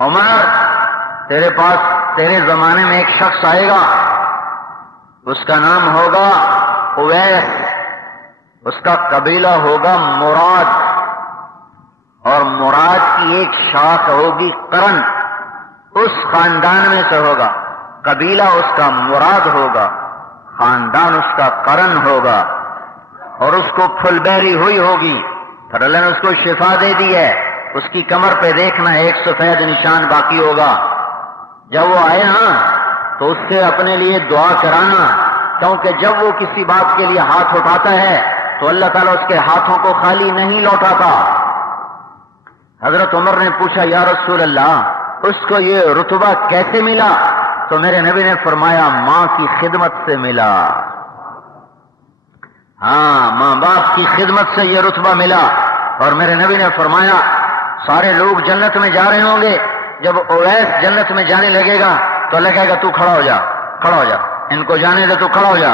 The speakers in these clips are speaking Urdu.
عمر تیرے پاس تیرے زمانے میں ایک شخص آئے گا، اس کا نام ہوگا اویس، اس کا قبیلہ ہوگا مراد، اور مراد کی ایک شاخ ہوگی قرن، اس خاندان میں سے ہوگا، قبیلہ اس کا مراد ہوگا، خاندان اس کا قرن ہوگا، اور اس کو پھل بہری ہوئی ہوگی، پھر اللہ نے اس کو شفا دے دی ہے، اس کی کمر پہ دیکھنا ایک سفید نشان باقی ہوگا۔ جب وہ آئے نا تو اس سے اپنے لیے دعا کرانا، کیونکہ جب وہ کسی بات کے لیے ہاتھ اٹھاتا ہے تو اللہ تعالیٰ اس کے ہاتھوں کو خالی نہیں لوٹاتا۔ حضرت عمر نے پوچھا یا رسول اللہ اس کو یہ رتبہ کیسے ملا؟ تو میرے نبی نے فرمایا ماں کی خدمت سے ملا۔ ہاں، ماں باپ کی خدمت سے یہ رتبہ ملا۔ اور میرے نبی نے فرمایا سارے لوگ جنت میں جا رہے ہوں گے، جب اویس جنت میں جانے لگے گا تو اللہ کہے گا تو کھڑا ہو جا، کھڑا ہو جا، ان کو جانے دے، تو کھڑا ہو جا۔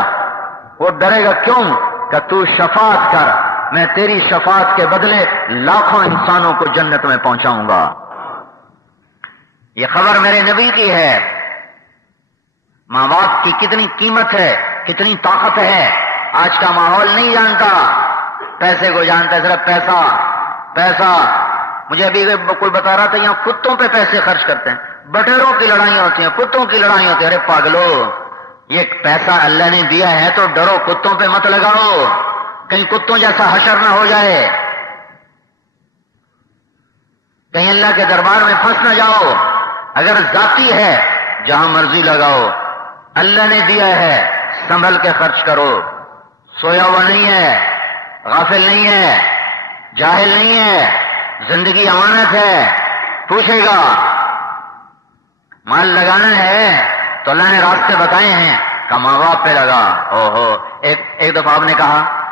وہ ڈرے گا، کیوں؟ کہ تو شفاعت کر، میں تیری شفاعت کے بدلے لاکھوں انسانوں کو جنت میں پہنچاؤں گا۔ یہ خبر میرے نبی کی ہے۔ ماں باپ کی کتنی قیمت ہے، کتنی طاقت ہے۔ آج کا ماحول نہیں جانتا، پیسے کو جانتا ہے، صرف پیسہ پیسہ۔ مجھے ابھی کوئی بتا رہا تھا یہاں کتوں پہ پیسے خرچ کرتے ہیں، بٹیروں کی لڑائیاں ہوتی ہیں، کتوں کی لڑائی ہوتی ہے۔ ارے پاگلو، یہ پیسہ اللہ نے دیا ہے تو ڈرو، کتوں پہ مت لگاؤ، کہیں کتوں جیسا حشر نہ ہو جائے، کہیں اللہ کے دربار میں پھنس نہ جاؤ۔ اگر ذاتی ہے جہاں مرضی لگاؤ، اللہ نے دیا ہے سنبھل کے خرچ کرو، سویا ہوا نہیں ہے، غافل نہیں ہے، جاہل نہیں ہے، زندگی امانت ہے، پوچھے گا۔ مال لگانا ہے تو اللہ نے راستے بتائے ہیں کہ ماں باپ پہ لگا۔ ایک دفعہ آپ نے کہا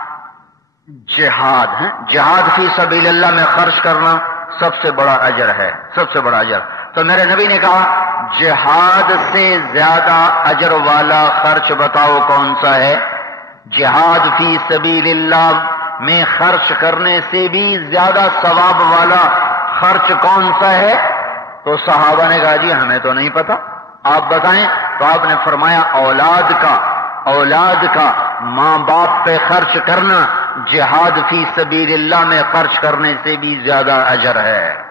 جہاد ہے، جہاد فی سبیل اللہ میں خرچ کرنا سب سے بڑا اجر ہے، سب سے بڑا اجر۔ تو میرے نبی نے کہا جہاد سے زیادہ اجر والا خرچ بتاؤ کون سا ہے؟ جہاد فی سبیل اللہ میں خرچ کرنے سے بھی زیادہ ثواب والا خرچ کون سا ہے؟ تو صحابہ نے کہا جی ہمیں تو نہیں پتا، آپ بتائیں۔ تو آپ نے فرمایا اولاد کا ماں باپ پہ خرچ کرنا جہاد فی سبیل اللہ میں خرچ کرنے سے بھی زیادہ اجر ہے۔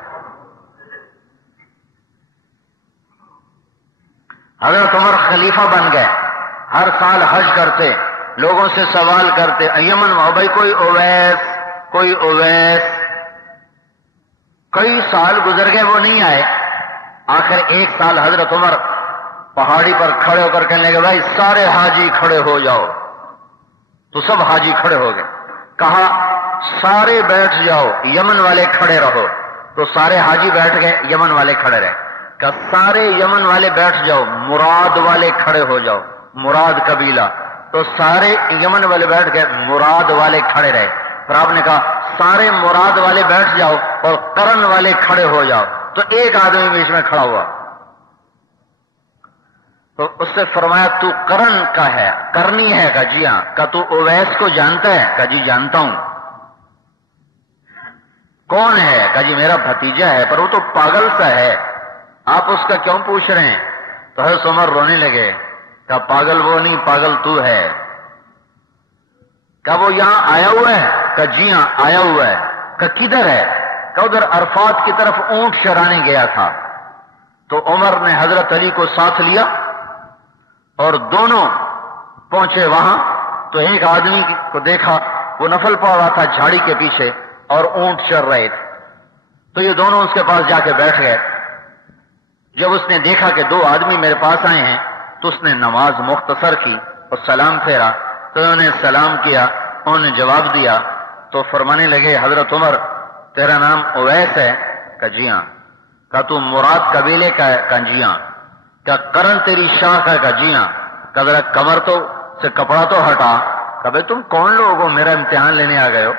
حضرت عمر خلیفہ بن گئے، ہر سال حج کرتے، لوگوں سے سوال کرتے، یمن بھائی کوئی اویس، کئی سال گزر گئے وہ نہیں آئے۔ آخر ایک سال حضرت عمر پہاڑی پر کھڑے ہو کر کہنے لگے بھائی سارے حاجی کھڑے ہو جاؤ۔ تو سب حاجی کھڑے ہو گئے۔ کہا سارے بیٹھ جاؤ، یمن والے کھڑے رہو۔ تو سارے حاجی بیٹھ گئے، یمن والے کھڑے رہے۔ کہ سارے یمن والے بیٹھ جاؤ، مراد والے کھڑے ہو جاؤ، مراد قبیلہ۔ تو سارے یمن والے بیٹھ گئے، مراد والے کھڑے رہے۔ پھر آپ نے کہا سارے مراد والے بیٹھ جاؤ اور قرن والے کھڑے ہو جاؤ۔ تو ایک آدمی بیچ میں کھڑا ہوا، تو اس سے فرمایا تو قرن کا ہے، کرنی ہے؟ کہ جی ہاں۔ کہ تو اویس کو جانتا ہے؟ کہ جی جانتا ہوں۔ کون ہے؟ کہ جی میرا بھتیجا ہے، پر وہ تو پاگل سا ہے، آپ اس کا کیوں پوچھ رہے ہیں؟ تو حضرت عمر رونے لگے، کہ پاگل وہ نہیں، پاگل تو ہے۔ کہ وہ یہاں آیا ہوا ہے؟ کہ جی ہاں آیا ہوا ہے۔ کہ کدھر ہے؟ کہ ادھر عرفات کی طرف اونٹ چرانے گیا تھا۔ تو عمر نے حضرت علی کو ساتھ لیا اور دونوں پہنچے وہاں۔ تو ایک آدمی کو دیکھا، وہ نفل پڑ رہا تھا جھاڑی کے پیچھے اور اونٹ چر رہے تھے۔ تو یہ دونوں اس کے پاس جا کے بیٹھ گئے۔ جب اس نے دیکھا کہ دو آدمی میرے پاس آئے ہیں تو اس نے نماز مختصر کی اور سلام پھیرا۔ تو انہوں نے سلام کیا، انہوں نے جواب دیا۔ تو فرمانے لگے حضرت عمر تیرا نام اویس ہے؟ کہ جی ہاں۔ کہ تو مراد قبیلے کا ہے؟ کہ جی ہاں۔ کہ قرن تیری شاخ ہے؟ کہ جی ہاں۔ کہ ذرا کمر تو سے کپڑا تو ہٹا۔ کہ بھائی تم کون لوگ ہو، میرا امتحان لینے آ گئے ہو؟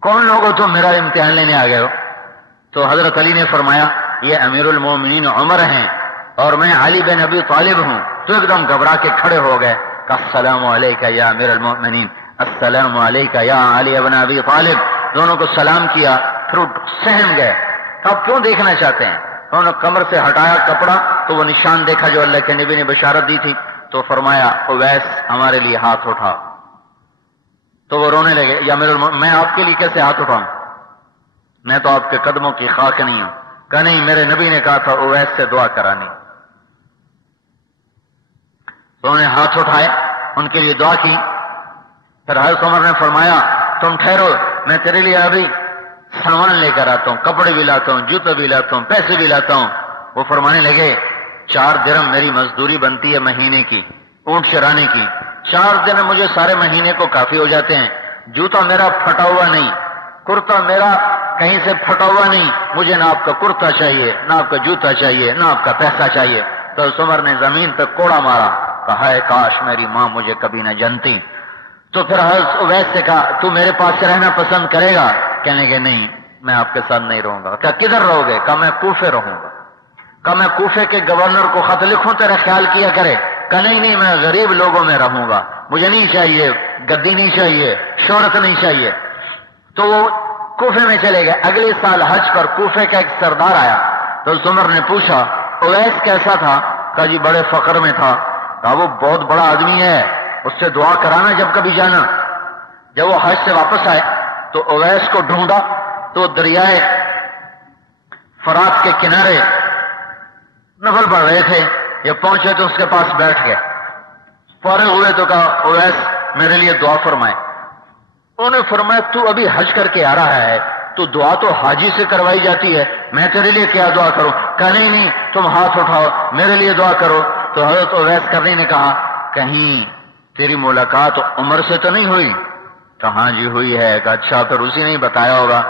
کون لوگ ہو تم، میرا امتحان لینے آ گئے ہو؟ تو حضرت علی نے فرمایا یہ امیر المومنین عمر ہیں اور میں علی بن ابی طالب ہوں۔ تو ایک دم گھبرا کے کھڑے ہو گئے کہ السلام علیکہ یا امیر المومنین، السلام علیکہ یا علی بن ابی طالب۔ دونوں کو سلام کیا، پھر سہم گئے آپ کیوں دیکھنا چاہتے ہیں؟ انہوں نے کمر سے ہٹایا کپڑا تو وہ نشان دیکھا جو اللہ کے نبی نے بشارت دی تھی، تو فرمایا اویس ہمارے لیے ہاتھ اٹھا. تو وہ رونے لگے، یا میں آپ کے لیے کیسے ہاتھ اٹھاؤں، میں تو آپ کے قدموں کی خاک نہیں ہوں. کہا نہیں، میرے نبی نے کہا تھا اویس سے دعا کرانی. تو انہوں نے ہاتھ اٹھائے، ان کے لیے دعا کی. پھر حضرت عمر نے فرمایا تم ٹھہرو، میں تیرے لیے ابھی سامان لے کر آتا ہوں، کپڑے بھی لاتا ہوں، جوتے بھی لاتا ہوں، پیسے بھی لاتا ہوں. وہ فرمانے لگے 4 درہم میری مزدوری بنتی ہے مہینے کی اونٹ چرانے کی، 4 درہم مجھے سارے مہینے کو کافی ہو جاتے ہیں. جوتا میرا پھٹا ہوا نہیں، کرتا میرا کہیں سے پھٹا ہوا نہیں، مجھے نہ آپ کا کرتا چاہیے، نہ آپ کا جوتا چاہیے، نہ آپ کا پیسہ چاہیے. تو عمر نے زمین پہ کوڑا مارا، کہا ہے کاش میری ماں مجھے کبھی نہ جانتی. تو پھر حضرت اویس سے کہا تو میرے پاس رہنا پسند کرے گا؟ کہنے لگے نہیں، میں آپ کے ساتھ نہیں رہوں گا. کہا کدھر رہو گے؟ کہا میں کوفے رہوں گا. کہا میں کوفے کے گورنر کو خط لکھوں تیرا خیال کیا کرے؟ کہا نہیں، میں غریب لوگوں میں رہوں گا، مجھے نہیں چاہیے گدی، نہیں چاہیے شہرت، نہیں چاہیے. تو وہ کوفے میں چلے گئے. اگلے سال حج پر کوفے کا ایک سردار آیا تو عمر نے پوچھا اویس کیسا تھا؟ کہا جی بڑے فقر میں تھا. کہا وہ بہت بڑا آدمی ہے، اس سے دعا کرانا جب کبھی جانا. جب وہ حج سے واپس آئے تو اویس کو ڈھونڈا تو دریائے فرات کے کنارے نفل پڑھ رہے تھے. یہ پہنچے تو اس کے پاس بیٹھ گئے. فارغ ہوئے تو کہا اویس میرے لیے دعا فرمائے. انہوں نے فرمایا تو ابھی حج کر کے آ رہا ہے، تو دعا تو حاجی سے کروائی جاتی ہے، میں تیرے لیے کیا دعا کروں؟ کہا نہیں، تم ہاتھ اٹھاؤ میرے لیے دعا کرو. تو حضرت اویس کرنی نے کہا کہیں تیری ملاقات عمر سے تو نہیں ہوئی؟ کہاں جی ہوئی ہے. کہ اچھا پھر اسی نے بتایا ہوگا.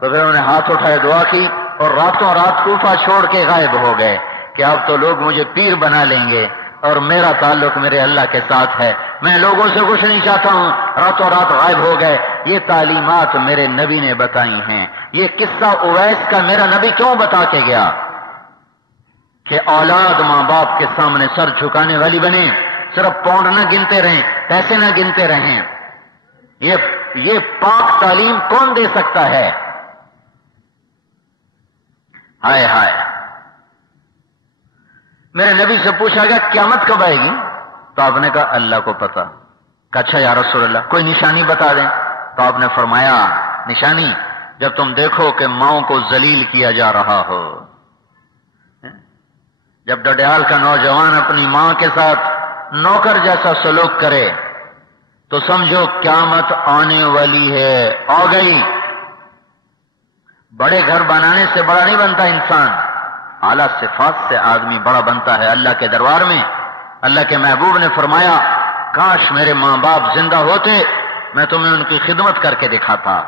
تو پھر انہوں نے ہاتھ اٹھائے، دعا کی اور راتوں رات کوفہ چھوڑ کے غائب ہو گئے کہ اب تو لوگ مجھے پیر بنا لیں گے اور میرا تعلق میرے اللہ کے ساتھ ہے، میں لوگوں سے کچھ نہیں چاہتا ہوں. راتوں رات غائب ہو گئے. یہ تعلیمات میرے نبی نے بتائی ہیں. یہ قصہ اویس کا میرا نبی کیوں بتا کے گیا کہ اولاد ماں باپ کے سامنے سر جھکانے والی بنے، صرف پاؤنڈ نہ گنتے رہیں، پیسے نہ گنتے رہیں. یہ پاک تعلیم کون دے سکتا ہے؟ ہائے ہائے. میرے نبی سے پوچھا گیا قیامت کب آئے گی؟ تو آپ نے کہا اللہ کو پتا. کہا اچھا یا رسول اللہ کوئی نشانی بتا دیں. تو آپ نے فرمایا نشانی جب تم دیکھو کہ ماؤں کو ذلیل کیا جا رہا ہو، جب ڈڈیال کا نوجوان اپنی ماں کے ساتھ نوکر جیسا سلوک کرے تو سمجھو قیامت آنے والی ہے، آ گئی. بڑے گھر بنانے سے بڑا نہیں بنتا انسان، اعلیٰ صفات سے آدمی بڑا بنتا ہے اللہ کے دربار میں. اللہ کے محبوب نے فرمایا کاش میرے ماں باپ زندہ ہوتے، میں تمہیں ان کی خدمت کر کے دکھاتا.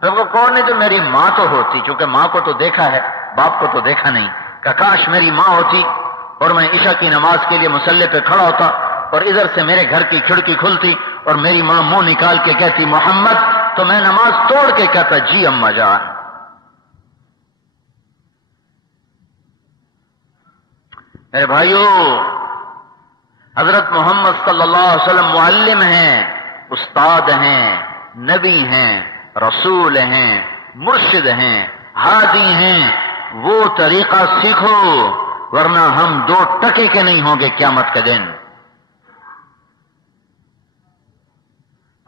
پھر وہ کون ہے جو میری ماں تو ہوتی، چونکہ ماں کو تو دیکھا ہے باپ کو تو دیکھا نہیں. کہ کاش میری ماں ہوتی اور میں عشاء کی نماز کے لیے مصلی پہ کھڑا ہوتا اور ادھر سے میرے گھر کی کھڑکی کھلتی اور میری ماں منہ نکال کے کہتی محمد، تو میں نماز توڑ کے کہتا جی اماں جان. میرے بھائیو، حضرت محمد صلی اللہ علیہ وسلم معلم ہیں، استاد ہیں، نبی ہیں، رسول ہیں، مرشد ہیں، ہادی ہیں. وہ طریقہ سیکھو ورنہ ہم 2 ٹکے کے نہیں ہوں گے قیامت کے دن.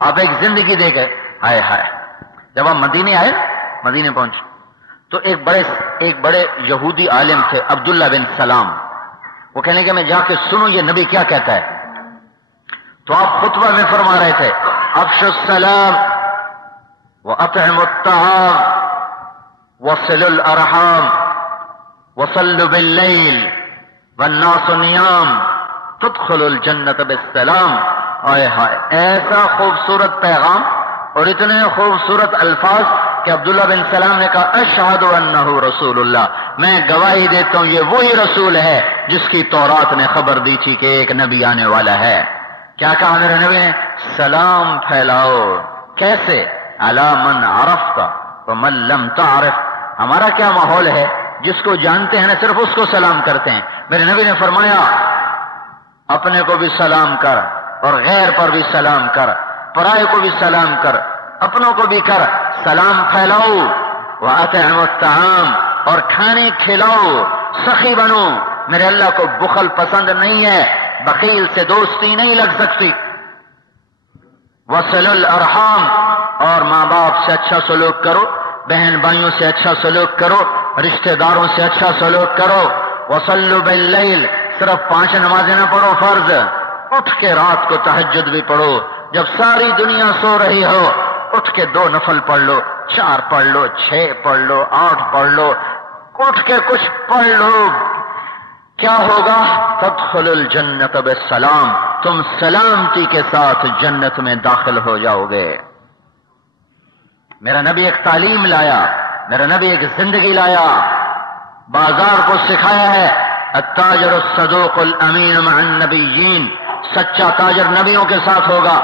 آپ ایک زندگی دے گئے، ہائے ہائے. جب آپ مدینے آئے، مدینے پہنچے تو ایک بڑے یہودی عالم تھے عبداللہ بن سلام. وہ کہنے کہ میں جا کے سنوں یہ نبی کیا کہتا ہے. تو آپ خطبہ میں فرما رہے تھے افشوا السلام واطعموا الطعام وصلوا الارحام وصلوا باللیل والناس نیام تدخلوا الجنت بالسلام. آئے ہائے، ایسا خوبصورت پیغام اور اتنے خوبصورت الفاظ کہ عبداللہ بن سلام نے کہا اشہد انہ رسول اللہ، میں گواہی دیتا ہوں یہ وہی رسول ہے جس کی تورات نے خبر دی تھی کہ ایک نبی آنے والا ہے. کیا کہا میرے نبی نے؟ سلام پھیلاؤ. کیسے؟ علی من عرفت ومن لم تعرف. ہمارا کیا ماحول ہے، جس کو جانتے ہیں نا صرف اس کو سلام کرتے ہیں. میرے نبی نے فرمایا اپنے کو بھی سلام کر اور غیر پر بھی سلام کر، پرائے کو بھی سلام کر، اپنوں کو بھی کر. سلام پھیلاؤ. وَأَطْعِمُوا الطَّعَامَ، اور کھانے کھلاؤ، سخی بنو. میرے اللہ کو بخل پسند نہیں ہے، بخیل سے دوستی نہیں لگ سکتی. وصل الارحام، اور ماں باپ سے اچھا سلوک کرو، بہن بھائیوں سے اچھا سلوک کرو، رشتہ داروں سے اچھا سلوک کرو. وصلوا باللیل، صرف 5 نمازیں نہ پڑھو فرض، اٹھ کے رات کو تہجد بھی پڑھو. جب ساری دنیا سو رہی ہو اٹھ کے 2 نفل پڑھ لو، 4 پڑھ لو، 6 پڑھ لو، 8 پڑھ لو، اٹھ کے کچھ پڑھ لو. کیا ہوگا؟ تدخل الجنت بالسلام، تم سلامتی کے ساتھ جنت میں داخل ہو جاؤ گے. میرا نبی ایک تعلیم لایا، میرا نبی ایک زندگی لایا، بازار کو سکھایا ہے. التاجر الصدوق الامین مع النبیین، سچا تاجر نبیوں کے ساتھ ہوگا.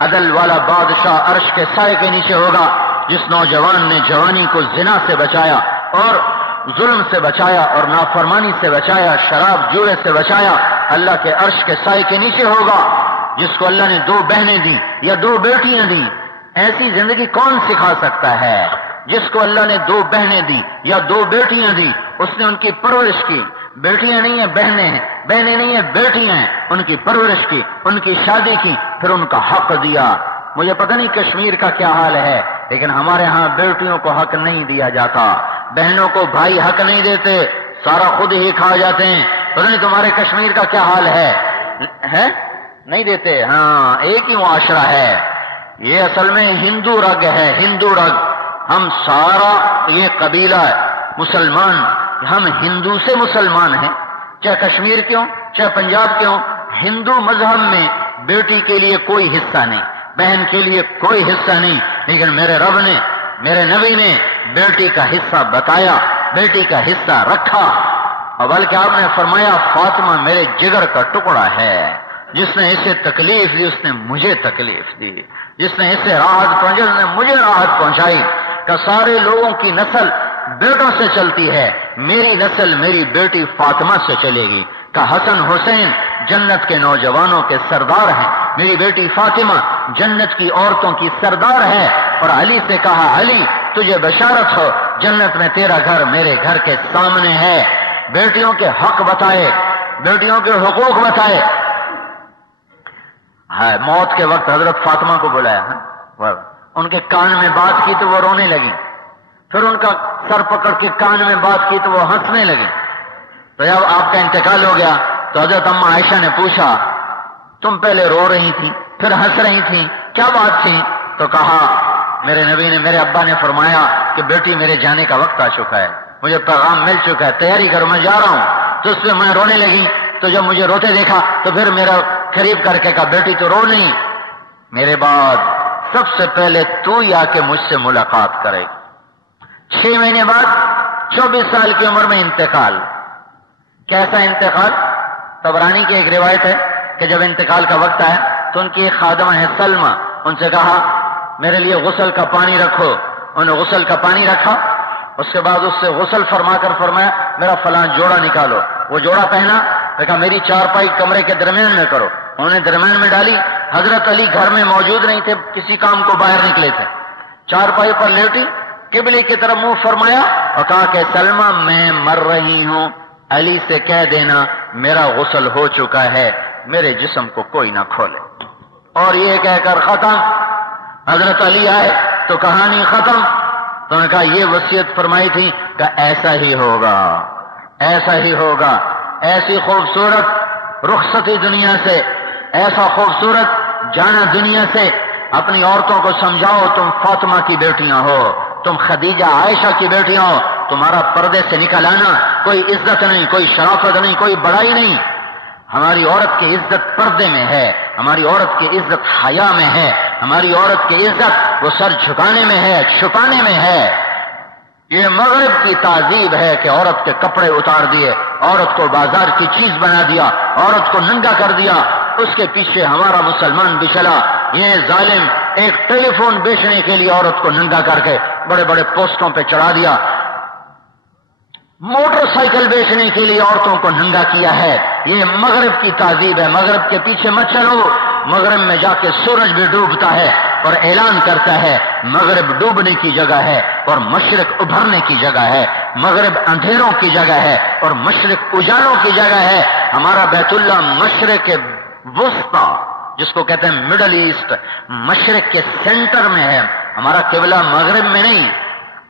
عدل والا بادشاہ عرش کے سائے کے نیچے ہوگا. جس نوجوان نے جوانی کو زنا سے بچایا اور ظلم سے بچایا اور نافرمانی سے بچایا، شراب جوئے سے بچایا، اللہ کے عرش کے سائے کے نیچے ہوگا. جس کو اللہ نے 2 بہنیں دی یا 2 بیٹیاں دی، ایسی زندگی کون سکھا سکتا ہے؟ جس کو اللہ نے 2 بہنیں دی یا 2 بیٹیاں دی، اس نے ان کی پرورش کی. بیٹیاں نہیں ہیں بہنیں ہیں، بہنیں نہیں ہیں بیٹیاں ہیں، ان کی پرورش کی، ان کی شادی کی، پھر ان کا حق دیا. مجھے پتہ نہیں کشمیر کا کیا حال ہے، لیکن ہمارے ہاں بیٹیوں کو حق نہیں دیا جاتا، بہنوں کو بھائی حق نہیں دیتے، سارا خود ہی کھا جاتے ہیں. پتہ نہیں تمہارے کشمیر کا کیا حال ہے؟ نہیں دیتے. ہاں، ایک ہی معاشرہ ہے یہ، اصل میں ہندو رگ ہے، ہندو رگ. ہم سارا یہ قبیلہ مسلمان، ہم ہندو سے مسلمان ہیں، چاہے کشمیر کیوں، چاہے پنجاب کیوں. ہندو مذہب میں بیٹی کے لیے کوئی حصہ نہیں، بہن کے لیے کوئی حصہ نہیں. لیکن میرے رب نے، میرے نبی نے بیٹی کا حصہ بتایا، بیٹی کا حصہ رکھا. اور بلکہ آپ نے فرمایا فاطمہ میرے جگر کا ٹکڑا ہے، جس نے اسے تکلیف دی اس نے مجھے تکلیف دی، جس نے اسے راحت پہنچائی اس نے مجھے راحت پہنچائی. کہ سارے لوگوں کی نسل بیٹوں سے چلتی ہے، میری نسل میری بیٹی فاطمہ سے چلے گی. کہ حسن حسین جنت کے نوجوانوں کے سردار ہیں، میری بیٹی فاطمہ جنت کی عورتوں کی سردار ہے. اور علی سے کہا علی تجھے بشارت ہو، جنت میں تیرا گھر میرے گھر کے سامنے ہے. بیٹیوں کے حق بتائے، بیٹیوں کے حقوق بتائے. موت کے وقت حضرت فاطمہ کو بلایا، ان کے کان میں بات کی تو وہ رونے لگی، پھر ان کا سر پکڑ کے کان میں بات کی تو وہ ہنسنے لگی. تو جب آپ کا انتقال ہو گیا تو حضرت اماں عائشہ نے پوچھا تم پہلے رو رہی تھی پھر ہنس رہی تھی، کیا بات تھی؟ تو کہا میرے نبی نے، میرے ابا نے فرمایا کہ بیٹی میرے جانے کا وقت آ چکا ہے، مجھے پیغام مل چکا ہے، تیاری کر میں جا رہا ہوں. تو اس پہ میں رونے لگی. تو جب مجھے روتے دیکھا تو پھر میرا قریب کر کے کہا بیٹی تو رو نہیں، میرے بعد سب سے پہلے تو ہی آ کے مجھ سے ملاقات کرے. 6 مہینے بعد 24 سال کی عمر میں انتقال. کیسا انتقال؟ طبرانی کی ایک روایت ہے کہ جب انتقال کا وقت آیا تو ان کی ایک خادمہ ہے سلمہ، ان سے کہا میرے لیے غسل کا پانی رکھو. انہوں نے غسل کا پانی رکھا، اس کے بعد اس سے غسل فرما کر فرمایا میرا فلاں جوڑا نکالو. وہ جوڑا پہنا، کہا میری چارپائی کمرے کے درمیان میں کرو. انہوں نے درمیان میں ڈالی. حضرت علی گھر میں موجود نہیں تھے، کسی کام کو باہر نکلے تھے. چارپائی پر لیٹی، قبلے کی طرف منہ فرمایا اور کہا کہ سلمہ میں مر رہی ہوں، علی سے کہہ دینا میرا غسل ہو چکا ہے، میرے جسم کو کوئی نہ کھولے. اور یہ کہہ کر ختم. حضرت علی آئے تو کہانی ختم. تو نے کہا یہ وصیت فرمائی تھی کہ ایسا ہی ہوگا، ایسا ہی ہوگا. ایسی خوبصورت رخصتی دنیا سے، ایسا خوبصورت جانا دنیا سے. اپنی عورتوں کو سمجھاؤ تم فاطمہ کی بیٹیاں ہو، تم خدیجہ عائشہ کی بیٹیاں ہو. تمہارا پردے سے نکل آنا کوئی عزت نہیں، کوئی شرافت نہیں، کوئی بڑائی نہیں. ہماری عورت کی عزت پردے میں ہے، ہماری عورت کی عزت حیا میں ہے، ہماری عورت کی عزت وہ سر جھکانے میں ہے، چھپانے میں ہے. یہ مغرب کی تہذیب ہے کہ عورت کے کپڑے اتار دیے، عورت کو بازار کی چیز بنا دیا، عورت کو ننگا کر دیا. اس کے پیچھے ہمارا مسلمان بھی چلا. یہ ظالم ایک ٹیلی فون بیچنے کے لیے عورت کو ننگا کر کے بڑے بڑے پوسٹوں پہ چڑھا دیا، موٹر سائیکل بیچنے کے لیے عورتوں کو ننگا کیا ہے. یہ مغرب کی تہذیب ہے. مغرب کے پیچھے مت چلو. مغرب میں جا کے سورج بھی ڈوبتا ہے اور اعلان کرتا ہے مغرب ڈوبنے کی جگہ ہے اور مشرق ابھرنے کی جگہ ہے. مغرب اندھیروں کی جگہ ہے اور مشرق اجالوں کی جگہ ہے. ہمارا بیت اللہ مشرق وسطی جس کو کہتے ہیں مڈل ایسٹ، مشرق کے سینٹر میں ہے. ہمارا قبلہ مغرب میں نہیں،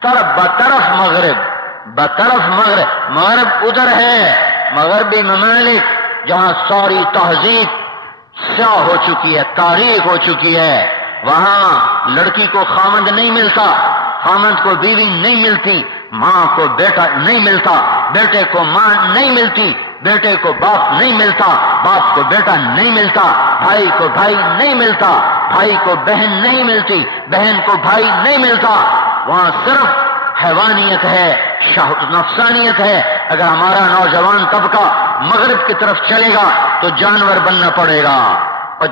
بطرف مغرب. مغرب ادھر ہے، مغربی ممالک جہاں ساری تہذیب سیاہ ہو چکی ہے، تاریخ ہو چکی ہے. وہاں لڑکی کو خامند نہیں ملتا، خامند کو بیوی نہیں ملتی، ماں کو بیٹا نہیں ملتا، بیٹے کو ماں نہیں ملتی، بیٹے کو باپ نہیں ملتا، باپ کو بیٹا نہیں ملتا، بھائی کو بھائی نہیں ملتا، بھائی کو بہن نہیں ملتی، بہن کو بھائی نہیں ملتا. وہاں صرف حیوانیت ہے، نفسانیت ہے. اگر ہمارا نوجوان طبقہ مغرب کی طرف چلے گا تو جانور بننا پڑے گا اور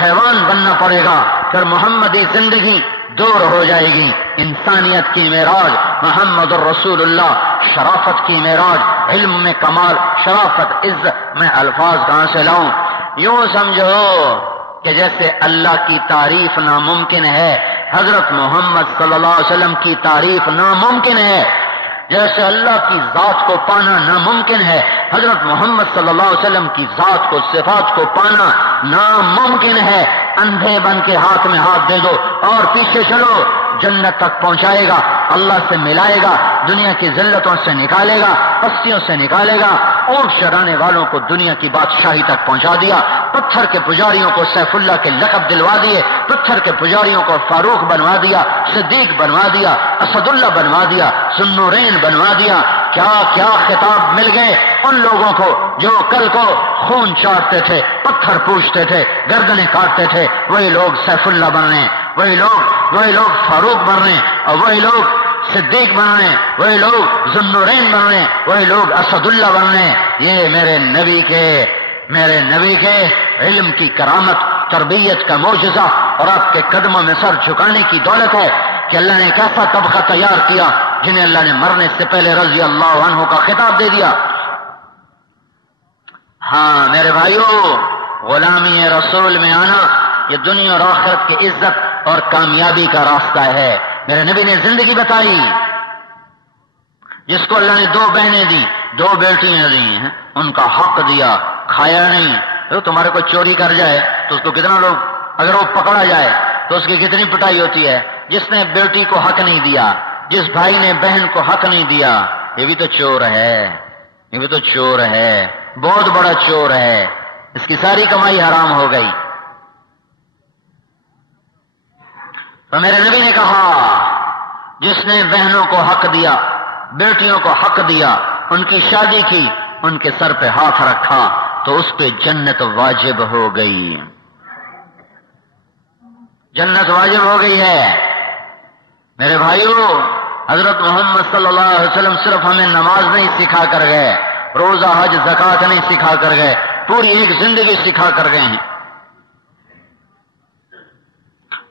حیوان بننا پڑے گا. پھر محمدی زندگی دور ہو جائے گی. انسانیت کی معراج محمد الرسول اللہ، شرافت کی معراج، علم میں کمال، شرافت، عزت. میں الفاظ کہاں سے لاؤں؟ یوں سمجھو کہ جیسے اللہ کی تعریف ناممکن ہے، حضرت محمد صلی اللہ علیہ وسلم کی تعریف ناممکن ہے. جیسے اللہ کی ذات کو پانا ناممکن ہے، حضرت محمد صلی اللہ علیہ وسلم کی ذات کو، صفات کو پانا ناممکن ہے. اندھے بن کے ہاتھ میں ہاتھ دے دو اور پیچھے چلو، جنت تک پہنچائے گا، اللہ سے ملائے گا، دنیا کی ذلتوں سے نکالے گا، پستیوں سے نکالے گا. اونٹ چرانے والوں کو دنیا کی بادشاہی تک پہنچا دیا، پتھر کے پجاریوں کو سیف اللہ کے لقب دلوا دیے، پتھر کے پجاریوں کو فاروق بنوا دیا، صدیق بنوا دیا، اسد اللہ بنوا دیا، ذوالنورین بنوا دیا. کیا کیا خطاب مل گئے ان لوگوں کو جو کل کو خون چاٹتے تھے، پتھر پوچھتے تھے، گردنیں کاٹتے تھے. وہی لوگ سیف اللہ بن رہے ہیں، وہی لوگ فاروق بن رہے ہیں، اور وہی لوگ صدیق بن رہے ہیں، وہی لوگ ذوالنورین بن رہے ہیں، وہی لوگ اسد اللہ بن رہے ہیں. یہ میرے نبی کے علم کی کرامت، تربیت کا معجزہ اور آپ کے قدموں میں سر جھکانے کی دولت ہے کہ اللہ نے ایک ایسا طبقہ تیار کیا جنہیں اللہ نے مرنے سے پہلے رضی اللہ عنہ کا خطاب دے دیا. ہاں میرے بھائیو، غلامی رسول میں آنا یہ دنیا اور آخرت کی عزت اور کامیابی کا راستہ ہے. میرے نبی نے زندگی بتائی، جس کو اللہ نے 2 بہنیں دی، 2 بیٹیاں دی ہیں، ان کا حق دیا، کھایا نہیں. تمہارے کو چوری کر جائے تو اس کو کتنا لوگ، اگر وہ پکڑا جائے تو اس کی کتنی پٹائی ہوتی ہے. جس نے بیٹی کو حق نہیں دیا، جس بھائی نے بہن کو حق نہیں دیا، یہ بھی تو چور ہے، بہت بڑا چور ہے. اس کی ساری کمائی حرام ہو گئی. تو میرے نبی نے کہا جس نے بہنوں کو حق دیا، بیٹیوں کو حق دیا، ان کی شادی کی، ان کے سر پہ ہاتھ رکھا تو اس پہ جنت واجب ہو گئی. جنت واجب ہو گئی ہے. میرے بھائیو، حضرت محمد صلی اللہ علیہ وسلم صرف ہمیں نماز نہیں سکھا کر گئے، روزہ حج زکات نہیں سکھا کر گئے، پوری ایک زندگی سکھا کر گئے ہیں.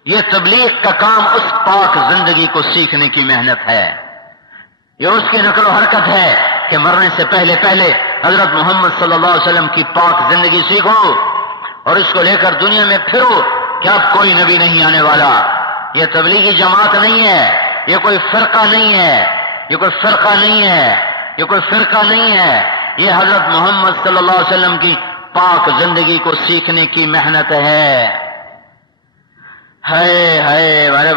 یہ تبلیغ کا کام اس پاک زندگی کو سیکھنے کی محنت ہے، یہ اس کی نقل و حرکت ہے کہ مرنے سے پہلے حضرت محمد صلی اللہ علیہ وسلم کی پاک زندگی سیکھو اور اس کو لے کر دنیا میں پھرو کہ اب کوئی نبی نہیں آنے والا. یہ تبلیغی جماعت نہیں ہے، یہ کوئی فرقہ نہیں ہے، یہ حضرت محمد صلی اللہ علیہ وسلم کی پاک زندگی کو سیکھنے کی محنت ہے. میرے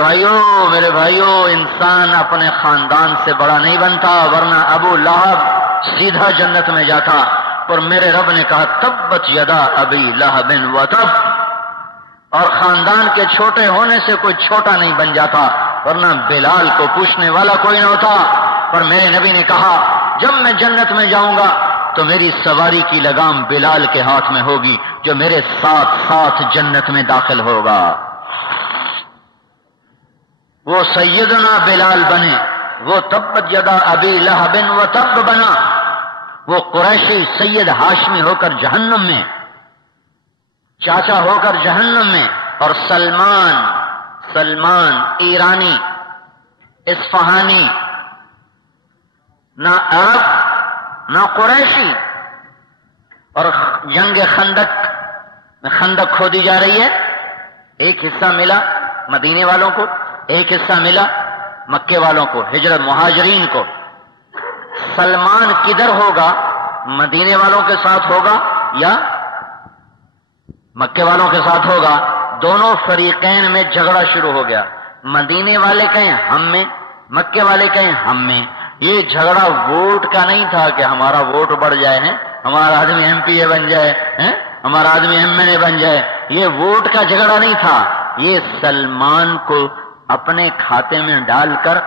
بھائیو، انسان اپنے خاندان سے بڑا نہیں بنتا، ورنہ ابو لہب سیدھا جنت میں جاتا. پر میرے رب نے کہا تبت یدا ابی لہب وتب، اور خاندان کے چھوٹے ہونے سے کوئی چھوٹا نہیں بن جاتا، ورنہ بلال کو پوچھنے والا کوئی نہ ہوتا. پر میرے نبی نے کہا جب میں جنت میں جاؤں گا تو میری سواری کی لگام بلال کے ہاتھ میں ہوگی جو میرے ساتھ جنت میں داخل ہوگا. وہ سیدنا بلال بنے، وہ تبت یدا ابی لہب وتب بنا، وہ قریشی سید ہاشمی ہو کر جہنم میں، چاچا ہو کر جہنم میں. اور سلمان ایرانی اصفہانی، نہ عرب نہ قریشی. اور جنگ خندق کھودی جا رہی ہے، ایک حصہ ملا مدینے والوں کو، ایک حصہ ملا مکے والوں کو، ہجرت مہاجرین کو. سلمان کدھر ہوگا؟ مدینے والوں کے ساتھ ہوگا یا مکے والوں کے ساتھ ہوگا؟ دونوں فریقین میں جھگڑا شروع ہو گیا. مدینے والے کہیں ہم میں، مکے والے کہیں ہم میں. یہ جھگڑا ووٹ کا نہیں تھا کہ ہمارا ووٹ بڑھ جائے ہیں، ہمارا آدمی ایم پی اے بن جائے ہیں، ہمارا آدمی ایم این اے بن جائے. یہ ووٹ کا جھگڑا نہیں تھا. یہ سلمان کو اپنے کھاتے میں ڈال کر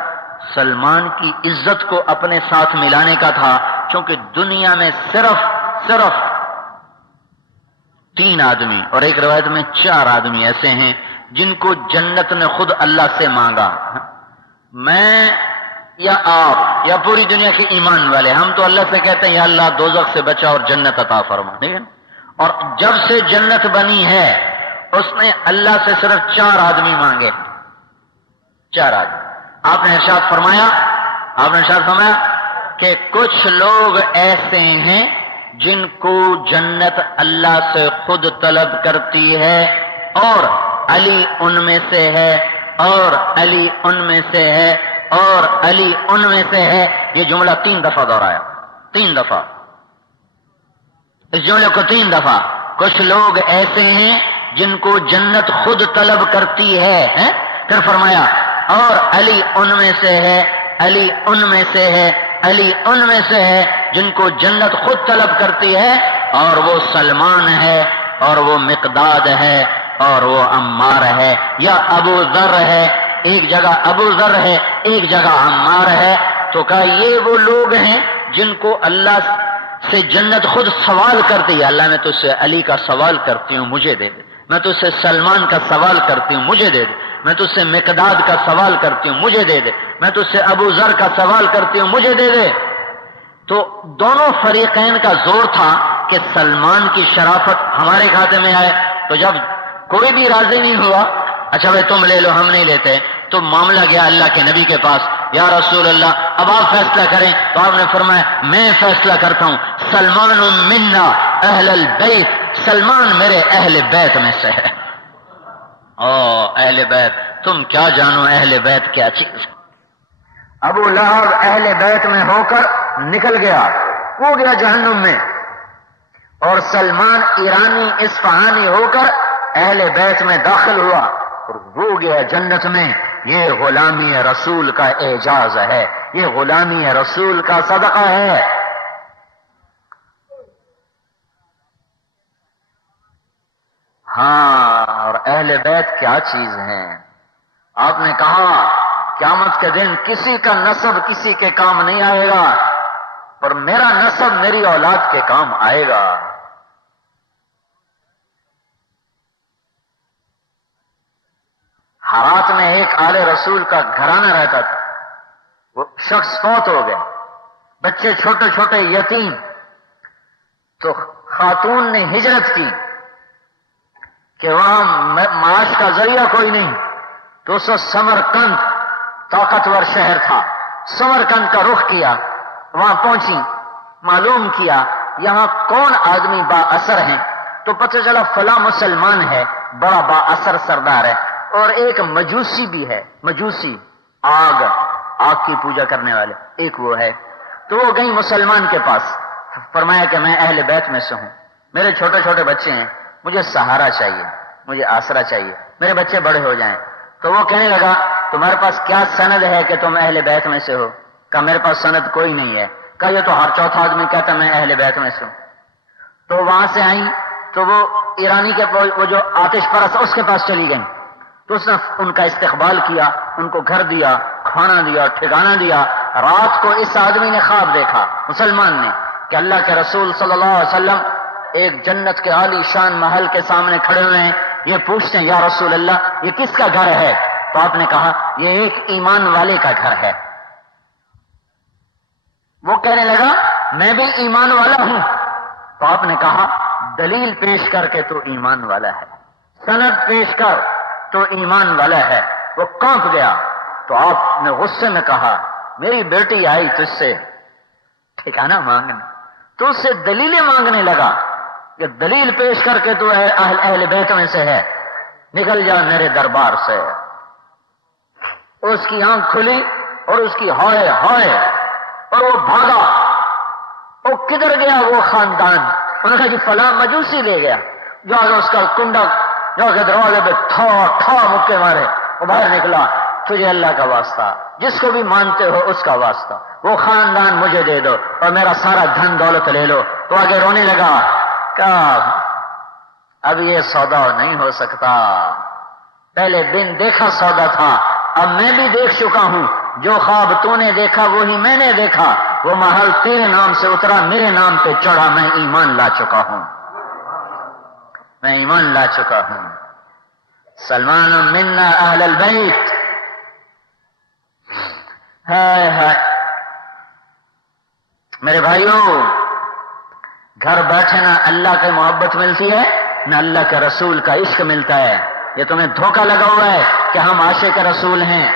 سلمان کی عزت کو اپنے ساتھ ملانے کا تھا. کیونکہ دنیا میں صرف 3 آدمی اور ایک روایت میں 4 آدمی ایسے ہیں جن کو جنت نے خود اللہ سے مانگا. میں یا آپ یا پوری دنیا کے ایمان والے، ہم تو اللہ سے کہتے ہیں یا اللہ دوزخ سے بچا اور جنت عطا فرما، ٹھیک ہے. اور جب سے جنت بنی ہے اس نے اللہ سے صرف 4 آدمی مانگے. 4 آدمی. آپ نے ارشاد فرمایا کہ کچھ لوگ ایسے ہیں جن کو جنت اللہ سے خود طلب کرتی ہے اور علی ان میں سے ہے، اور علی ان میں سے ہے، اور علی ان میں سے ہے. یہ جملہ 3 دفعہ دہرایا، 3 دفعہ اس جملے کو 3 دفعہ. کچھ لوگ ایسے ہیں جن کو جنت خود طلب کرتی ہے. پھر فرمایا اور علی ان میں سے ہے، علی ان میں سے ہے، علی ان میں سے ہے جن کو جنت خود طلب کرتی ہے، اور وہ سلمان ہے، اور وہ مقداد ہے، اور وہ عمار ہے، یا ابو ذر ہے. ایک جگہ ابو ذر ہے، ایک جگہ عمار ہے. تو کہا یہ وہ لوگ ہیں جن کو اللہ سے جنت خود سوال کرتی ہے. اللہ میں تجھ سے علی کا سوال کرتی ہوں، مجھے دے دے. میں تجھ سے سلمان کا سوال کرتی ہوں، مجھے دے دے. میں تجھ سے مقداد کا سوال کرتی ہوں، مجھے دے دے. میں تجھ سے ابو ذر کا سوال کرتی ہوں، مجھے دے دے. تو دونوں فریقین کا زور تھا کہ سلمان کی شرافت ہمارے کھاتے میں آئے. تو جب کوئی بھی راضی نہیں ہوا، اچھا بھائی تم لے لو ہم نہیں لیتے، تو معاملہ گیا اللہ کے نبی کے پاس. یا رسول اللہ اب آپ فیصلہ کریں. تو آپ نے فرمایا میں فیصلہ کرتا ہوں، سلمان منا اہل البیت، سلمان میرے اہل بیت میں سے ہے. اہل بیت، تم کیا جانو اہل بیت کیا چیز. ابو لہب اہل بیت میں ہو کر نکل گیا، وہ گیا جہنم میں، اور سلمان ایرانی اصفہانی ہو کر اہل بیت میں داخل ہوا اور وہ گیا جنت میں. یہ غلامی رسول کا اعجاز ہے، یہ غلامی رسول کا صدقہ ہے. ہاں، اور اہل بیت کیا چیز ہیں. آپ نے کہا قیامت کے دن کسی کا نسب کسی کے کام نہیں آئے گا، پر میرا نسب میری اولاد کے کام آئے گا. ہرات میں ایک آل رسول کا گھرانہ رہتا تھا. وہ شخص فوت ہو گئے، بچے چھوٹے چھوٹے یتیم. تو خاتون نے ہجرت کی کہ وہاں معاش کا ذریعہ کوئی نہیں. تو اس سمرقند طاقتور شہر تھا، سمرقند کا رخ کیا، وہاں پہنچی، معلوم کیا یہاں کون آدمی با اثر ہیں. تو پتہ چلا فلاں مسلمان ہے، بڑا با اثر سردار ہے، اور ایک مجوسی بھی ہے، مجوسی آگ کی پوجا کرنے والے ایک وہ ہے. تو وہ گئی مسلمان کے پاس، فرمایا کہ میں اہل بیت میں سے ہوں، میرے چھوٹے چھوٹے بچے ہیں، مجھے سہارا چاہیے، مجھے آسرا چاہیے، میرے بچے بڑے ہو جائیں. تو وہ کہنے لگا تمہارے پاس کیا سند ہے کہ تم اہل بیت میں سے ہو؟ کہا میرے پاس سند کوئی نہیں ہے. کہا یہ تو ہر چوتھا آدمی کہتا میں اہل بیت میں سے ہوں. تو وہاں سے آئی تو وہ ایرانی کے وہ جو آتش پرست اس کے پاس چلی گئی. تو اس نے ان کا استقبال کیا، ان کو گھر دیا، کھانا دیا، ٹھکانہ دیا. رات کو اس آدمی نے خواب دیکھا، مسلمان نے، کہ اللہ کے رسول صلی اللہ علیہ وسلم ایک جنت کے عالی شان محل کے سامنے کھڑے ہوئے ہیں. یہ پوچھتے ہیں یا رسول اللہ یہ کس کا گھر ہے؟ تو آپ نے کہا یہ ایک ایمان والے کا گھر ہے. وہ کہنے لگا میں بھی ایمان والا ہوں. تو آپ نے کہا دلیل پیش کر کے تو ایمان والا ہے، سند پیش کر تو ایمان والا ہے. وہ کانپ گیا. تو آپ نے غصے میں کہا میری بیٹی آئی تجھ سے ٹھکانہ مانگنے، تو اس سے دلیلیں مانگنے لگا کہ دلیل پیش کر کے تو اہل بیت میں سے ہے، نکل جا میرے دربار سے. اس کی آنکھ کھلی اور اس کی ہائے ہائے، اور وہ بھاگا. وہ کدھر گیا وہ خاندان؟ انہوں نے کہا جی فلاں مجوسی لے گیا. جو آگے اس کا کنڈا جو آگے دروازے پہ ٹھا ٹھا مکے مارے. وہ باہر نکلا. تجھے اللہ کا واسطہ، جس کو بھی مانتے ہو اس کا واسطہ، وہ خاندان مجھے دے دو اور میرا سارا دھن دولت لے لو. تو آگے رونے لگا. کہا اب یہ سودا نہیں ہو سکتا. پہلے دن دیکھا سودا تھا، اب میں بھی دیکھ چکا ہوں. جو خواب تو نے دیکھا وہی میں نے دیکھا. وہ محل تیرے نام سے اترا، میرے نام پہ چڑھا. میں ایمان لا چکا ہوں، میں ایمان لا چکا ہوں. سلمان منا اہل البیت. ہائے ہائے میرے بھائیوں، گھر بیٹھے نہ اللہ کی محبت ملتی ہے نہ اللہ کے رسول کا عشق ملتا ہے. یہ تمہیں دھوکہ لگا ہوا ہے کہ ہم عاشق رسول ہیں.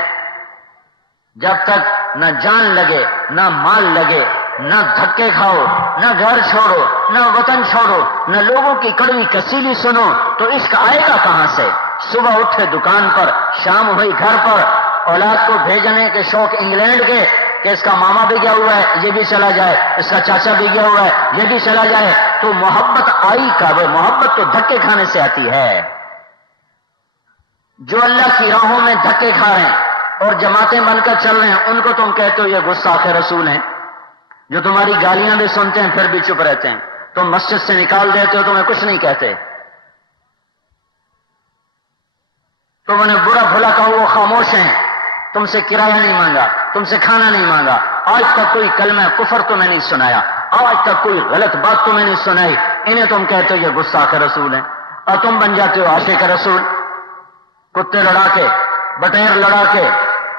جب تک نہ جان لگے، نہ مال لگے، نہ دھکے کھاؤ، نہ گھر چھوڑو، نہ وطن چھوڑو، نہ لوگوں کی کڑوی کسیلی سنو تو عشق آئے گا کہاں سے؟ صبح اٹھے دکان پر، شام ہوئی گھر پر، اولاد کو بھیجنے کے شوق انگلینڈ کے کہ اس کا ماما بھی گیا ہوا ہے یہ بھی چلا جائے، اس کا چاچا بھی گیا ہوا ہے یہ بھی چلا جائے. تو محبت آئی کب؟ محبت تو دھکے کھانے سے آتی ہے. جو اللہ کی راہوں میں دھکے کھا رہے ہیں اور جماعتیں بن کر چل رہے ہیں ان کو تم کہتے ہو یہ گستاخ رسول ہیں. جو تمہاری گالیاں بھی سنتے ہیں پھر بھی چپ رہتے ہیں. تم مسجد سے نکال دیتے ہو تمہیں کچھ نہیں کہتے. تم انہیں برا بھلا کہو وہ خاموش ہیں. تم سے کرایہ نہیں مانگا، تم سے کھانا نہیں مانگا. آج تک کوئی کلمہ کفر تمہیں نہیں سنایا، آج تک کوئی غلط بات تمہیں نہیں سنائی. انہیں تم کہتے ہو یہ گستاخ رسول ہیں اور تم بن جاتے ہو عاشق رسول. کتے لڑا کے، بٹیر لڑا کے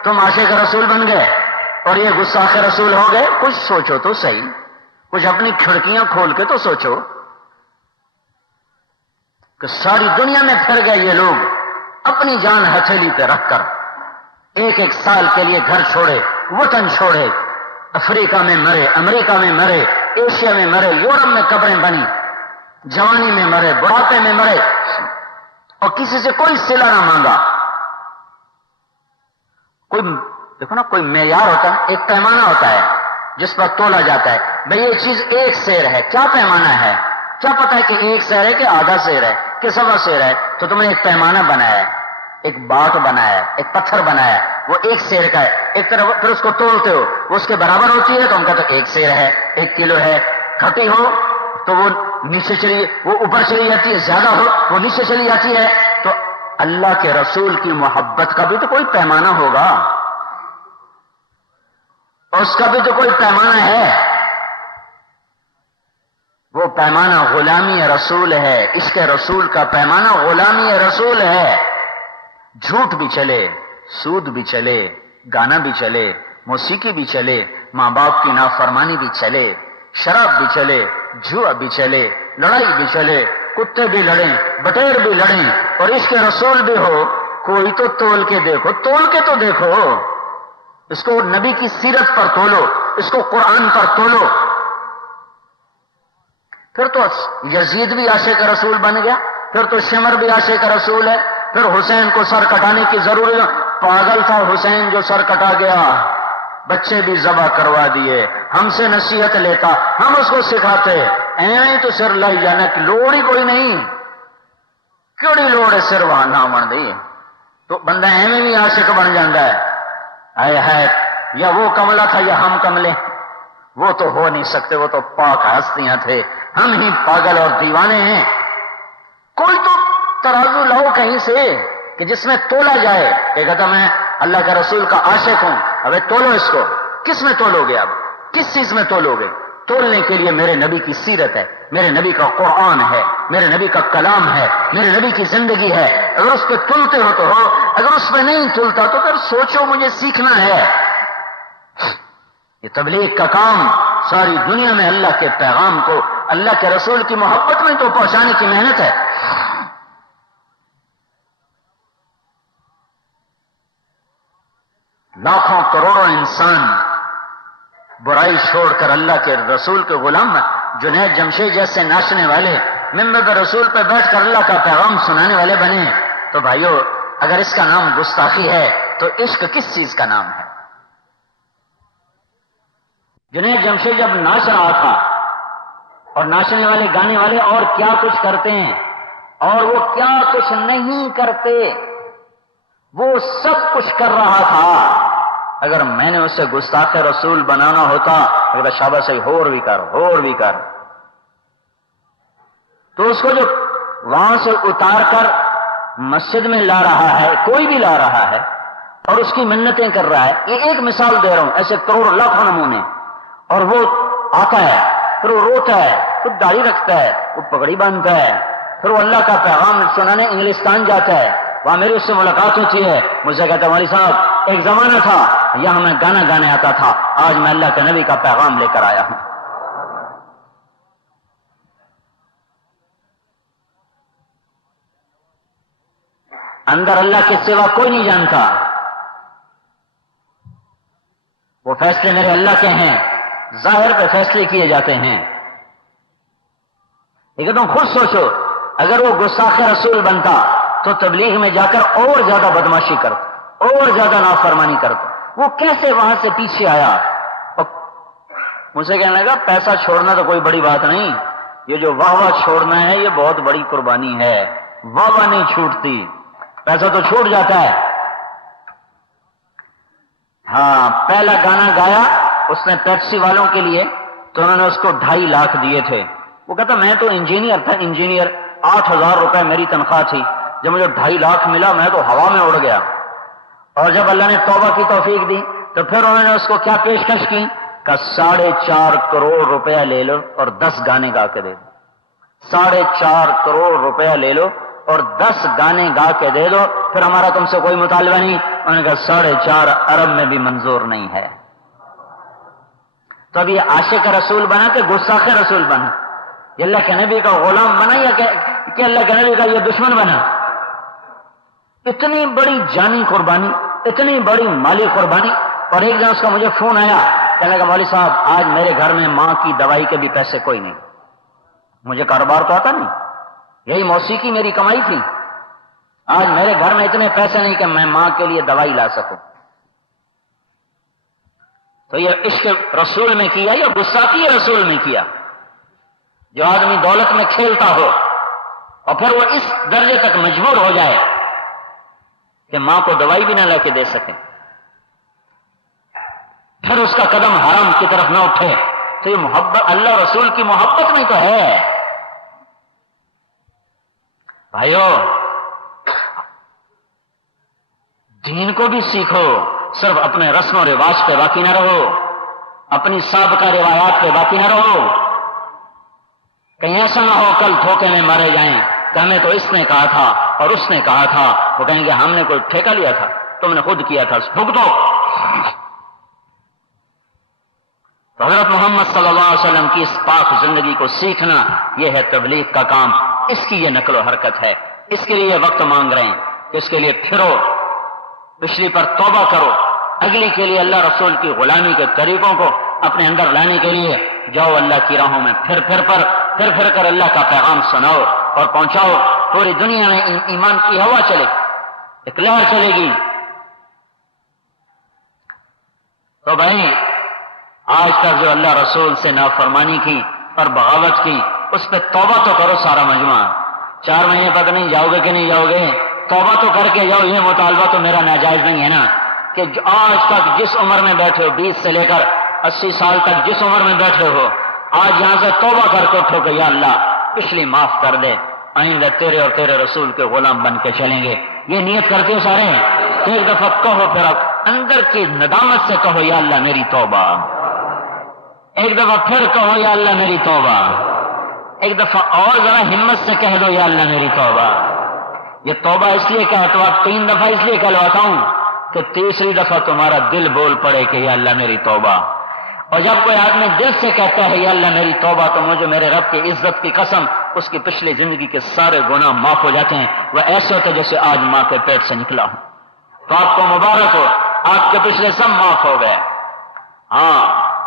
تم عاشق رسول بن گئے اور یہ گستاخ رسول ہو گئے. کچھ سوچو تو صحیح، کچھ اپنی کھڑکیاں کھول کے تو سوچو کہ ساری دنیا میں پھر گئے یہ لوگ اپنی جان ہتھیلی پہ رکھ کر. ایک ایک سال کے لیے گھر چھوڑے، وطن چھوڑے، افریقہ میں مرے، امریکہ میں مرے، ایشیا میں مرے، یورپ میں قبریں بنی، جوانی میں مرے، بڑھاپے میں مرے اور کسی سے کوئی صلہ نہ مانگا. کوئی دیکھو نا، کوئی معیار ہوتا ہے، ایک پیمانہ ہوتا ہے جس پر تولا جاتا ہے. بھئی یہ چیز ایک سیر ہے، کیا پیمانہ ہے؟ کیا پتا ہے کہ ایک سیر ہے کہ آدھا سیر ہے کہ سوا سیر ہے؟ تو تم نے ایک پیمانہ بنایا ہے، ایک باٹ بنایا ہے، ایک پتھر بنایا ہے، وہ ایک سیر کا ہے. ایک طرف پھر اس کو تولتے ہو، وہ اس کے برابر ہوتی ہے تو ہم کہتے ہیں ایک سیر ہے، 1 کلو ہے. کھٹی ہو تو وہ نیچے چلی، وہ اوپر چلی جاتی ہے، زیادہ ہو وہ نیچے چلی جاتی ہے. تو اللہ کے رسول کی محبت کا بھی تو کوئی پیمانہ ہوگا، اس کا بھی تو کوئی پیمانہ ہے. وہ پیمانہ غلامی رسول ہے. عشق رسول کا پیمانہ غلامی رسول ہے. جھوٹ بھی چلے، سود بھی چلے، گانا بھی چلے، موسیقی بھی چلے، ماں باپ کی نافرمانی بھی چلے، شراب بھی چلے، جوا بھی چلے، لڑائی بھی چلے، کتے بھی لڑیں، بٹیر بھی لڑیں اور عشق رسول بھی ہو. کوئی تو تول کے دیکھو، تول کے تو دیکھو. اس کو نبی کی سیرت پر تولو، اس کو قرآن پر تولو. پھر تو یزید بھی عاشق رسول بن گیا، پھر تو شمر بھی عاشق رسول ہے. پھر حسین کو سر کٹانے کی ضرورت، پاگل تھا حسین جو سر کٹا گیا. بچے بھی ذبح کروا دیے، ہم سے نصیحت لیتا، ہم اس کو سکھاتے. ایویں تو سر لائی جانا کی لوڑ ہی کوئی نہیں. کیڑی لوڑ ہے سر وہاں نہ بن دی تو بندہ ایویں بھی عاشق بن جاتا ہے. آئے ہے یا وہ کملا تھا یا ہم کملے. وہ تو ہو نہیں سکتے، وہ تو پاک ہستیاں تھے، ہم ہی پاگل اور دیوانے ہیں. کوئی تو ترازو لاؤ کہیں سے کہ جس میں تولا جائے کہ کہتا میں اللہ کے رسول کا عاشق ہوں. ابے تولو اس کو. کس میں تولو گے؟ اب کس چیز میں تولو گے؟ تولنے کے لیے میرے نبی کی سیرت ہے، میرے نبی کا قرآن ہے، میرے نبی کا کلام ہے، میرے نبی کی زندگی ہے. اگر اس پہ تلتے ہو تو ہو، اگر اس پہ نہیں تلتا تو پھر سوچو مجھے سیکھنا ہے. یہ تبلیغ کا کام ساری دنیا میں اللہ کے پیغام کو، اللہ کے رسول کی محبت میں تو پہنچانے کی محنت ہے. لاکھوں کروڑوں انسان برائی چھوڑ کر اللہ کے رسول کے غلام، جنید جمشید جیسے ناچنے والے، منبر پہ رسول پہ بیٹھ کر اللہ کا پیغام سنانے والے بنے. تو بھائیو اگر اس کا نام گستاخی ہے تو عشق کس چیز کا نام ہے؟ جنید جمشید جب ناچ رہا تھا، اور ناچنے والے گانے والے اور کیا کچھ کرتے ہیں اور وہ کیا کچھ نہیں کرتے، وہ سب کچھ کر رہا تھا۔ اگر میں نے اسے گستاخ رسول بنانا ہوتا، اگر شاباش سے اور بھی کر، تو اس کو جو وہاں سے اتار کر مسجد میں لا رہا ہے، کوئی بھی لا رہا ہے اور اس کی منتیں کر رہا ہے، یہ ایک مثال دے رہا ہوں، ایسے کروڑ لاکھوں نمونے، اور وہ آتا ہے، پھر وہ روتا ہے، پھر داڑھی رکھتا ہے، وہ پگڑی باندھتا ہے، پھر وہ اللہ کا پیغام سنانے انگلستان جاتا ہے، وہاں میری اس سے ملاقات ہوتی ہے، مجھ سے کہتا ہے مولوی صاحب ایک زمانہ تھا یہاں میں گانا گانے آتا تھا، آج میں اللہ کے نبی کا پیغام لے کر آیا ہوں۔ اندر اللہ کے سوا کوئی نہیں جانتا، وہ فیصلے میرے اللہ کے ہیں، ظاہر پہ فیصلے کیے جاتے ہیں، لیکن تم خود سوچو اگر وہ گستاخ رسول بنتا تو تبلیغ میں جا کر اور زیادہ بدماشی کرتا، اور زیادہ نافرمانی کرتا۔ وہ کیسے وہاں سے پیچھے آیا؟ اور مجھ سے کہنے لگا پیسہ چھوڑنا تو کوئی بڑی بات نہیں، یہ جو واہ چھوڑنا ہے یہ بہت بڑی قربانی ہے، واہ نہیں چھوٹتی، پیسہ تو چھوٹ جاتا ہے۔ ہاں، پہلا گانا گایا اس نے پیپسی والوں کے لیے، تو انہوں نے اس کو 2.5 لاکھ دیے تھے۔ وہ کہتا میں تو انجینئر تھا، 8,000 روپے میری تنخواہ تھی، جب مجھے 2.5 لاکھ ملا میں تو ہوا میں اڑ گیا۔ اور جب اللہ نے توبہ کی توفیق دی تو پھر انہوں نے اس کو کیا پیشکش کی؟ کہ 4.5 کروڑ روپیہ لے لو اور 10 گانے گا کے دے دو، 4.5 کروڑ روپیہ لے لو اور 10 گانے گا کے دے دو، پھر ہمارا تم سے کوئی مطالبہ نہیں۔ انہوں نے کہا 4.5 ارب میں بھی منظور نہیں ہے۔ تو اب یہ عاشق رسول بنا کہ گستاخ رسول بنا؟ یہ اللہ کے نبی کا غلام بنا یا کہ اللہ کے نبی کا یہ دشمن بنا؟ اتنی بڑی جانی قربانی، اتنی بڑی مالی قربانی۔ اور ایک دن اس کا مجھے فون آیا، کہنے لگا مولوی صاحب آج میرے گھر میں ماں کی دوائی کے بھی پیسے کوئی نہیں، مجھے کاروبار تو آتا نہیں، یہی موسیقی میری کمائی تھی، آج میرے گھر میں اتنے پیسے نہیں کہ میں ماں کے لیے دوائی لا سکوں۔ تو یہ عشق رسول میں کیا یا گستاخی رسول میں کیا؟ جو آدمی دولت میں کھیلتا ہو اور پھر وہ اس درجے تک مجبور ہو جائے کہ ماں کو دوائی بھی نہ لا کے دے سکے، پھر اس کا قدم حرام کی طرف نہ اٹھے، تو یہ محبت اللہ رسول کی محبت میں تو ہے۔ بھائیو دین کو بھی سیکھو، صرف اپنے رسم و رواج پہ باقی نہ رہو، اپنی سابقہ روایات پہ باقی نہ رہو، کہیں ایسا نہ ہو کل دھوکے میں مارے جائیں کہ ہمیں تو اس نے کہا تھا اور اس نے کہا تھا، وہ کہیں گے ہم نے کوئی ٹھیکہ لیا تھا، تم نے خود کیا تھا، بھگتو۔ تو حضرت محمد صلی اللہ علیہ وسلم کی اس پاک زندگی کو سیکھنا یہ ہے تبلیغ کا کام، اس کی یہ نقل و حرکت ہے، اس کے لیے وقت مانگ رہے ہیں، اس کے لیے پھرو، پچھلی پر توبہ کرو، اگلی کے لیے اللہ رسول کی غلامی کے طریقوں کو اپنے اندر لانے کے لیے جاؤ اللہ کی راہوں میں، پھر کر اللہ کا پیغام سناؤ اور پہنچاؤ، پوری دنیا میں ایمان کی ہوا چلے، ایک لہر چلے گی۔ تو بھائی آج تک جو اللہ رسول سے نافرمانی کی اور بغاوت کی، اس پہ توبہ تو کرو سارا مجموعہ۔ 4 مہینے تک نہیں جاؤ گے کہ نہیں جاؤ گے؟ توبہ تو کر کے جاؤ، یہ مطالبہ تو میرا ناجائز نہیں ہے نا کہ آج تک جس عمر میں بیٹھے ہو، 20 سے لے کر 80 سال تک جس عمر میں بیٹھے ہو، آج یہاں سے توبہ کر کے اٹھو کہ یا اللہ پچھلی معاف کر دے، آئندہ تیرے اور تیرے رسول کے غلام بن کے چلیں گے۔ یہ نیت کرتے ہو سارے؟ ایک دفعہ کہو، پھر اندر کی ندامت سے کہو یا اللہ میری توبہ، ایک دفعہ پھر کہو یا اللہ میری توبہ، ایک دفعہ اور ذرا ہمت سے کہہ دو یا اللہ میری توبہ۔ یہ توبہ اس لیے کہتا ہوں، 3 دفعہ اس لیے کہلواتا ہوں کہ تیسری دفعہ تمہارا دل بول پڑے کہ یا اللہ میری توبہ۔ اور جب کوئی آدمی دل سے کہتا ہے یا اللہ میری توبہ، تو مجھے میرے رب کی عزت کی قسم اس کی پچھلی زندگی کے سارے گناہ معاف ہو جاتے ہیں، وہ ایسے ہوتے جیسے آج ماں کے پیٹ سے نکلا ہوں۔ تو آپ کو مبارک ہو، آپ کے پچھلے سب معاف ہو گئے۔ ہاں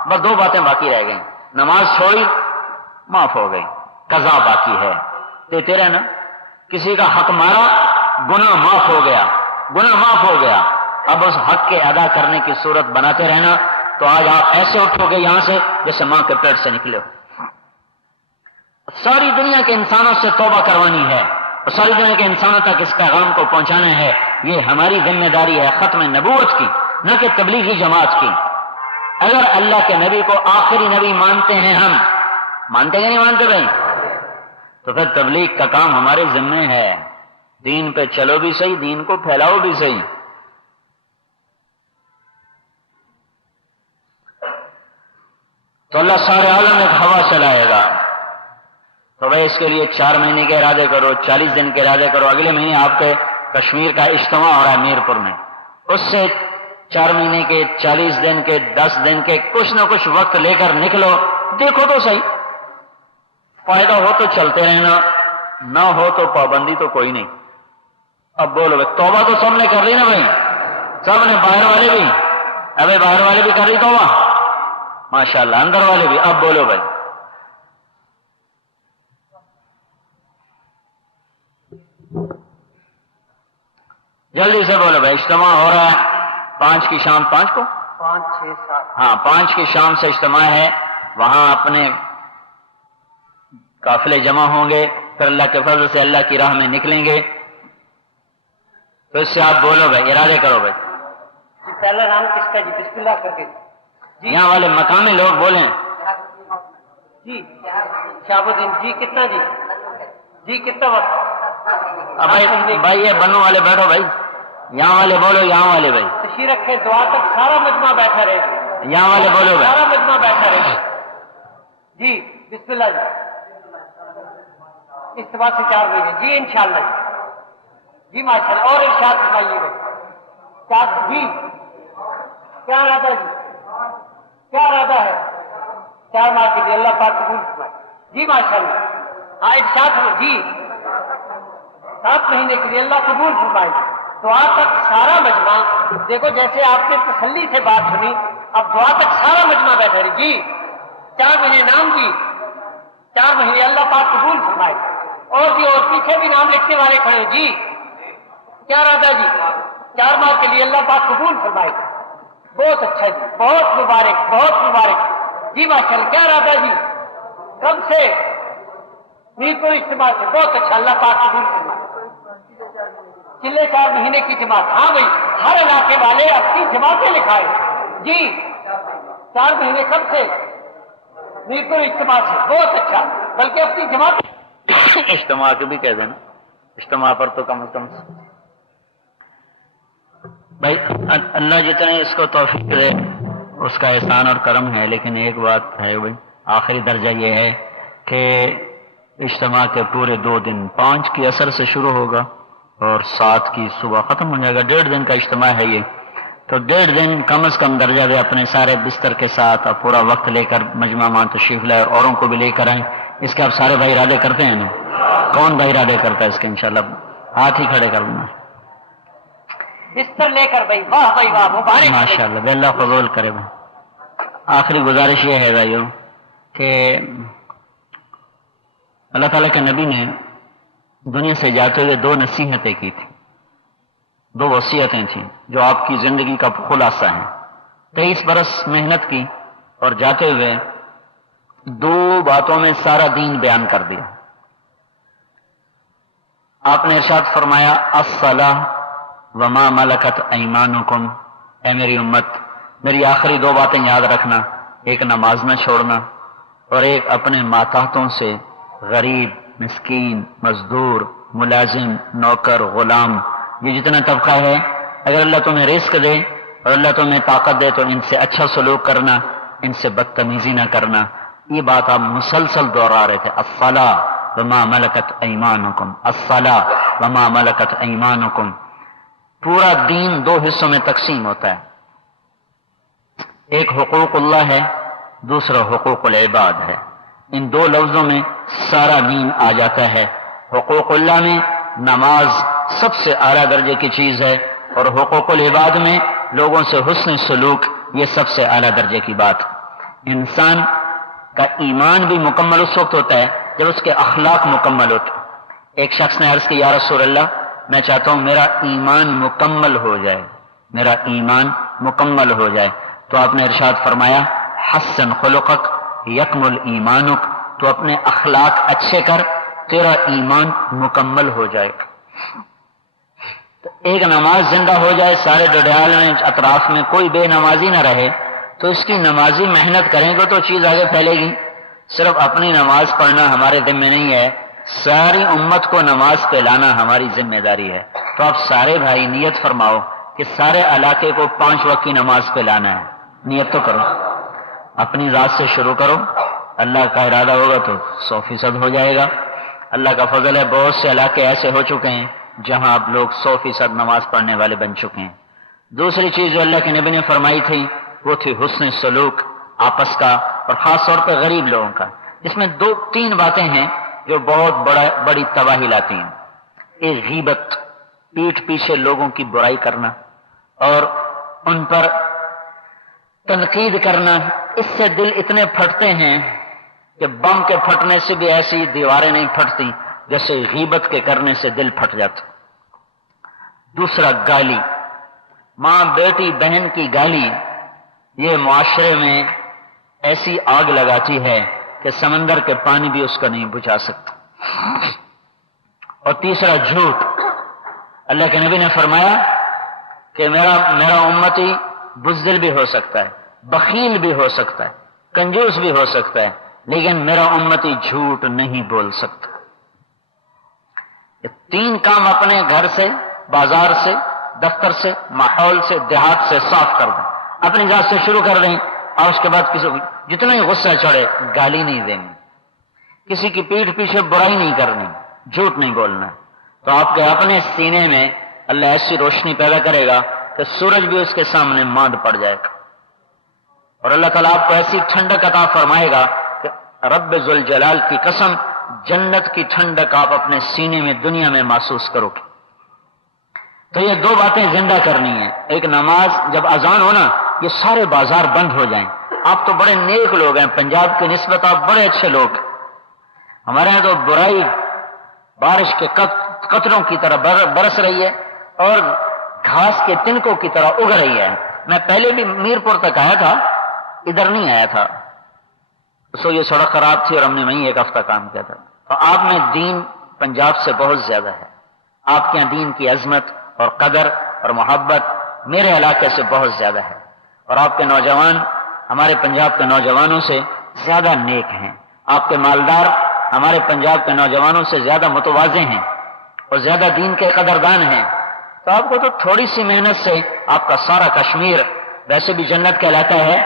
بس 2 باتیں باقی رہ گئیں، نماز چھوڑی معاف ہو گئی، قضا باقی ہے، دیتے رہنا، کسی کا حق مارا گناہ معاف ہو گیا، گناہ معاف ہو گیا، اب اس حق کے ادا کرنے کی صورت بناتے رہنا، تو آج آپ ایسے اٹھو گے یہاں سے جیسے ماں کے پیٹ سے نکلے ہو. ساری دنیا کے انسانوں سے توبہ کروانی ہے اور ساری دنیا کے انسانوں تک اس پیغام کو پہنچانا ہے. یہ ہماری ذمہ داری ہے ختم نبوت کی، نہ کہ تبلیغی جماعت کی. اگر اللہ کے نبی کو آخری نبی مانتے ہیں، ہم مانتے کہ نہیں مانتے بھائی، تو پھر تبلیغ کا کام ہمارے ذمہ ہے. دین پہ چلو بھی صحیح، دین کو پھیلاؤ بھی صحیح. تو اللہ سارے عالم ایک ہوا چلائے گا. تو بھائی اس کے لیے 4 مہینے کے ارادے کرو، 40 دن کے ارادے کرو. اگلے مہینے آپ کے کشمیر کا اجتماع ہو رہا ہے میر پور میں، اس سے 4 مہینے کے، 40 دن کے، 10 دن کے کچھ نہ کچھ وقت لے کر نکلو. دیکھو تو صحیح، فائدہ ہو تو چلتے رہنا، نہ ہو تو پابندی تو کوئی نہیں. اب بولو بھائی، توبہ تو سب نے کر لی نا بھائی، سب نے، باہر والے بھی. ابھی باہر والے بھی کر رہی توبہ ماشاءاللہ، اندر والے بھی. اب بولو بھائی. جلدی سے بولو بھائی. اجتماع ہو رہا ہے 5 کی شام، 5 کو 5 6 7 ہاں 5 کی شام سے اجتماع ہے. وہاں اپنے قافلے جمع ہوں گے، پھر اللہ کے فضل سے اللہ کی راہ میں نکلیں گے. تو اس سے آپ بولو بھائی، ارادے کرو بھائی. جی پہلا نام کس کا؟ جی بسم اللہ کر کے یہاں والے مقامی لوگ بولیں. جی شہاب الدین. جی کتنا؟ جی جی کتنا وقت؟ بھائی یہ بنو والے بیٹھو بھائی، یہاں والے بولو، یہاں والے بھائی تشریف رکھے. دعا تک سارا مجمع بیٹھا رہے، یہاں والے بولو بھائی. سارا مجمع بیٹھا رہے. جی بسم اللہ. جی استفاع سے 4 بجے. جی انشاءاللہ. جی ماشاءاللہ. اور ارشاد فرمائیے گا. جی کیا ارادہ؟ جی کیا ارادہ ہے؟ 4 ماہ کے لیے اللہ پاک قبول فرمائے. جی ماشاءاللہ. ہاں ارشاد ہو. جی 7 مہینے کے لیے اللہ قبول فرمائے. دعا تک سارا مجمع، دیکھو جیسے آپ نے تسلی سے بات سنی، اب دعا تک سارا مجمع بیٹھا رہی. جی 4 مہینے نام. جی 4 مہینے اللہ پاک قبول فرمائے. اور جی اور پیچھے بھی نام لکھنے والے کھڑے. جی کیا ارادہ؟ جی 4 ماہ کے لیے اللہ پاک قبول فرمائے. بہت اچھا جی، بہت مبارک، بہت مبارک. جی ماشاءاللہ. کیا ارادہ؟ جی کب سے؟ میر کو اجتماع سے. بہت اچھا، اللہ پاک قبول فرمائے. چلے 4 مہینے کی جماعت. ہاں بھائی، ہر علاقے والے اپنی جماعتیں لکھائے. جی 4 مہینے کب سے؟ میر کو اجتماع سے. بہت اچھا، بلکہ اپنی جماعت اجتماع کے بھی کہہ دینا، اجتماع پر تو کم از کم. بھائی اللہ جتنے اس کو توفیق دے اس کا احسان اور کرم ہے. لیکن ایک بات ہے بھائی، آخری درجہ یہ ہے کہ اجتماع کے پورے 2 دن، 5 کی عصر سے شروع ہوگا اور 7 کی صبح ختم ہو جائے گا. 1.5 دن کا اجتماع ہے یہ. تو 1.5 دن کم از کم درجہ دے اپنے سارے بستر کے ساتھ اور پورا وقت لے کر مجمع مان تشریف لائے اور اوروں کو بھی لے کر آئیں. اس کے آپ سارے بھائی ارادے کرتے ہیں نا؟ کون بھائی ارادے کرتا ہے اس کے؟ انشاءاللہ ہاتھ ہی کھڑے کر دینا. بستر لے کر بھائی. واہ بھائی واہ، مبارک. ماشاءاللہ، بے اللہ قبول کرے بھائی. آخری گزارش یہ ہے بھائیو کہ اللہ تعالیٰ کے نبی نے دنیا سے جاتے ہوئے 2 نصیحتیں کی تھی، 2 وصیتیں تھیں جو آپ کی زندگی کا خلاصہ ہیں. 23 برس محنت کی اور جاتے ہوئے 2 باتوں میں سارا دین بیان کر دیا. آپ نے ارشاد فرمایا الصلاۃ وما ملکت ایمانکم. اے میری امت، میری آخری 2 باتیں یاد رکھنا. ایک نماز نہ چھوڑنا، اور ایک اپنے ماتحتوں سے غریب، مسکین، مزدور، ملازم، نوکر، غلام، یہ جتنا طبقہ ہے، اگر اللہ تمہیں رزق دے اور اللہ تمہیں طاقت دے تو ان سے اچھا سلوک کرنا، ان سے بدتمیزی نہ کرنا. یہ بات آپ مسلسل دوہرا رہے تھے. الصلاۃ وما ملکت ایمانکم، الصلاۃ وما ملکت ایمانکم. پورا دین 2 حصوں میں تقسیم ہوتا ہے. ایک حقوق اللہ ہے، دوسرا حقوق العباد ہے. ان 2 لفظوں میں سارا دین آ جاتا ہے. حقوق اللہ میں نماز سب سے اعلیٰ درجے کی چیز ہے، اور حقوق العباد میں لوگوں سے حسن سلوک، یہ سب سے اعلیٰ درجے کی بات. انسان کا ایمان بھی مکمل اس وقت ہوتا ہے جب اس کے اخلاق مکمل ہوتے. ایک شخص نے عرض کی یا رسول اللہ، میں چاہتا ہوں میرا ایمان مکمل ہو جائے، میرا ایمان مکمل ہو جائے. تو آپ نے ارشاد فرمایا حسن خلقک یکمل ایمانک، تو اپنے اخلاق اچھے کر، تیرا ایمان مکمل ہو جائے گا۔ تو ایک نماز زندہ ہو جائے سارے ڈڈیال میں اطراف میں کوئی بے نمازی نہ رہے، تو اس کی نمازی محنت کریں گے تو چیز آگے پھیلے گی۔ صرف اپنی نماز پڑھنا ہمارے ذمہ نہیں ہے، ساری امت کو نماز پہ لانا ہماری ذمہ داری ہے۔ تو آپ سارے بھائی نیت فرماؤ کہ سارے علاقے کو 5 وقت کی نماز پہ لانا ہے، نیت تو کرو، اپنی ذات سے شروع کرو، اللہ کا ارادہ ہوگا تو 100% ہو جائے گا۔ اللہ کا فضل ہے بہت سے علاقے ایسے ہو چکے ہیں جہاں اب لوگ 100% نماز پڑھنے والے بن چکے ہیں۔ دوسری چیز جو اللہ کے نبی نے فرمائی تھی وہ تھی حسن سلوک آپس کا، اور خاص طور پہ غریب لوگوں کا۔ اس میں 2-3 باتیں ہیں جو بہت بڑی تباہی لاتی ہیں۔ ایک غیبت، پیٹھ پیچھے لوگوں کی برائی کرنا اور ان پر تنقید کرنا، اس سے دل اتنے پھٹتے ہیں کہ بم کے پھٹنے سے بھی ایسی دیواریں نہیں پھٹتی جیسے غیبت کے کرنے سے دل پھٹ جاتا۔ دوسرا گالی، ماں بیٹی بہن کی گالی، یہ معاشرے میں ایسی آگ لگاتی ہے کہ سمندر کے پانی بھی اس کو نہیں بجھا سکتا۔ اور تیسرا جھوٹ، اللہ کے نبی نے فرمایا کہ میرا امتی بزدل بھی ہو سکتا ہے، بخیل بھی ہو سکتا ہے، کنجوس بھی ہو سکتا ہے، لیکن میرا امتی جھوٹ نہیں بول سکتا۔ یہ 3 کام اپنے گھر سے، بازار سے، دفتر سے، ماحول سے، دیہات سے صاف کر دیں، اپنی ذات سے شروع کر دیں، اور اس کے بعد کسی کو جتنا ہی غصہ چڑھے گالی نہیں دینی، کسی کی پیٹھ پیچھے برائی نہیں کرنی، جھوٹ نہیں بولنا۔ تو آپ کے اپنے سینے میں اللہ ایسی روشنی پیدا کرے گا کہ سورج بھی اس کے سامنے ماند پڑ جائے گا، اور اللہ تعالیٰ آپ کو ایسی ٹھنڈک عطا فرمائے گا کہ رب ذوالجلال کی قسم جنت کی ٹھنڈک آپ اپنے سینے میں دنیا میں محسوس کرو گے۔ تو یہ 2 باتیں زندہ کرنی ہیں۔ ایک نماز، جب اذان ہو نا یہ سارے بازار بند ہو جائیں۔ آپ تو بڑے نیک لوگ ہیں، پنجاب کی نسبت آپ بڑے اچھے لوگ، ہمارے یہاں تو برائی بارش کے قطروں کی طرح برس رہی ہے اور گھاس کے تنکوں کی طرح اگ رہی ہے۔ میں پہلے بھی میرپور تک آیا تھا، ادھر نہیں آیا تھا، سو یہ سڑک خراب تھی اور ہم نے وہیں 1 ہفتہ کام کیا تھا۔ تو آپ میں دین پنجاب سے بہت زیادہ ہے، آپ کے یہاں دین کی عظمت اور قدر اور محبت میرے علاقے سے بہت زیادہ ہے، اور آپ کے نوجوان ہمارے پنجاب کے نوجوانوں سے زیادہ نیک ہیں، آپ کے مالدار ہمارے پنجاب کے نوجوانوں سے زیادہ متواضع ہیں اور زیادہ دین کے قدردان ہیں۔ تو آپ کو تو تھوڑی سی محنت سے آپ کا سارا کشمیر ویسے بھی جنت کہلاتا ہے،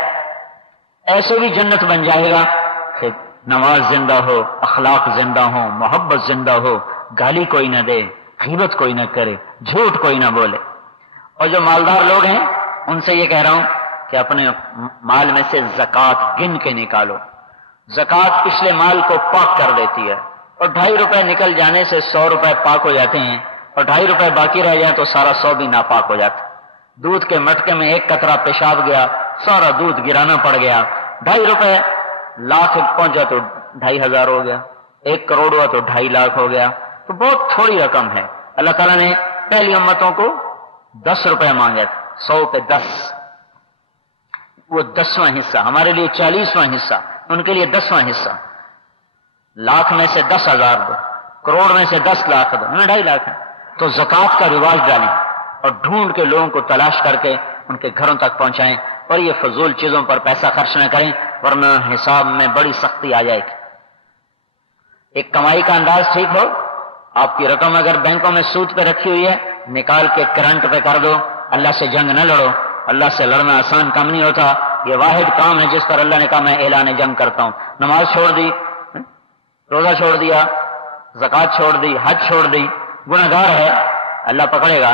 ایسے بھی جنت بن جائے گا کہ نماز زندہ ہو، اخلاق زندہ ہو، محبت زندہ ہو، گالی کوئی نہ دے، غیبت کوئی نہ کرے، جھوٹ کوئی نہ بولے۔ اور جو مالدار لوگ ہیں ان سے یہ کہہ رہا ہوں کہ اپنے مال میں سے زکوٰۃ گن کے نکالو، زکوٰۃ پچھلے مال کو پاک کر دیتی ہے، اور 2.5 روپے نکل جانے سے 100 روپے پاک ہو جاتے ہیں، اور 2.5 روپے باقی رہ جائیں تو سارا 100 بھی ناپاک ہو جاتا۔ دودھ کے مٹکے میں 1 قطرہ پیشاب گیا، سارا دودھ گرانا پڑ گیا، 2.5 روپے لاکھ پہنچا تو 2,500 ہو گیا، 1 کروڑ ہوا تو 2.5 لاکھ ہو گیا، تو بہت تھوڑی رقم ہے۔ اللہ تعالیٰ نے پہلی امتوں کو 10 روپے مانگے تھے، 100 پہ 10، وہ 10واں حصہ، ہمارے لیے 40واں حصہ، ان کے لیے 10واں حصہ۔ لاکھ میں سے 10,000 دو، کروڑ میں سے 10 لاکھ دو، 2.5 لاکھ ہے۔ تو زکوٰۃ کا رواج ڈالیں اور ڈھونڈ کے لوگوں کو تلاش کر کے ان کے گھروں تک پہنچائیں، اور یہ فضول چیزوں پر پیسہ خرچ نہ کریں ورنہ حساب میں بڑی سختی آ جائے گی۔ ایک کمائی کا انداز ٹھیک ہو، آپ کی رقم اگر بینکوں میں سود پہ رکھی ہوئی ہے نکال کے کرنٹ پہ کر دو، اللہ سے جنگ نہ لڑو، اللہ سے لڑنا آسان کام نہیں ہوتا، یہ واحد کام ہے جس پر اللہ نے کہا میں اعلان جنگ کرتا ہوں۔ نماز چھوڑ دی، روزہ چھوڑ دیا، زکوٰۃ چھوڑ دی، حج چھوڑ دی، گنہگار ہے، اللہ پکڑے گا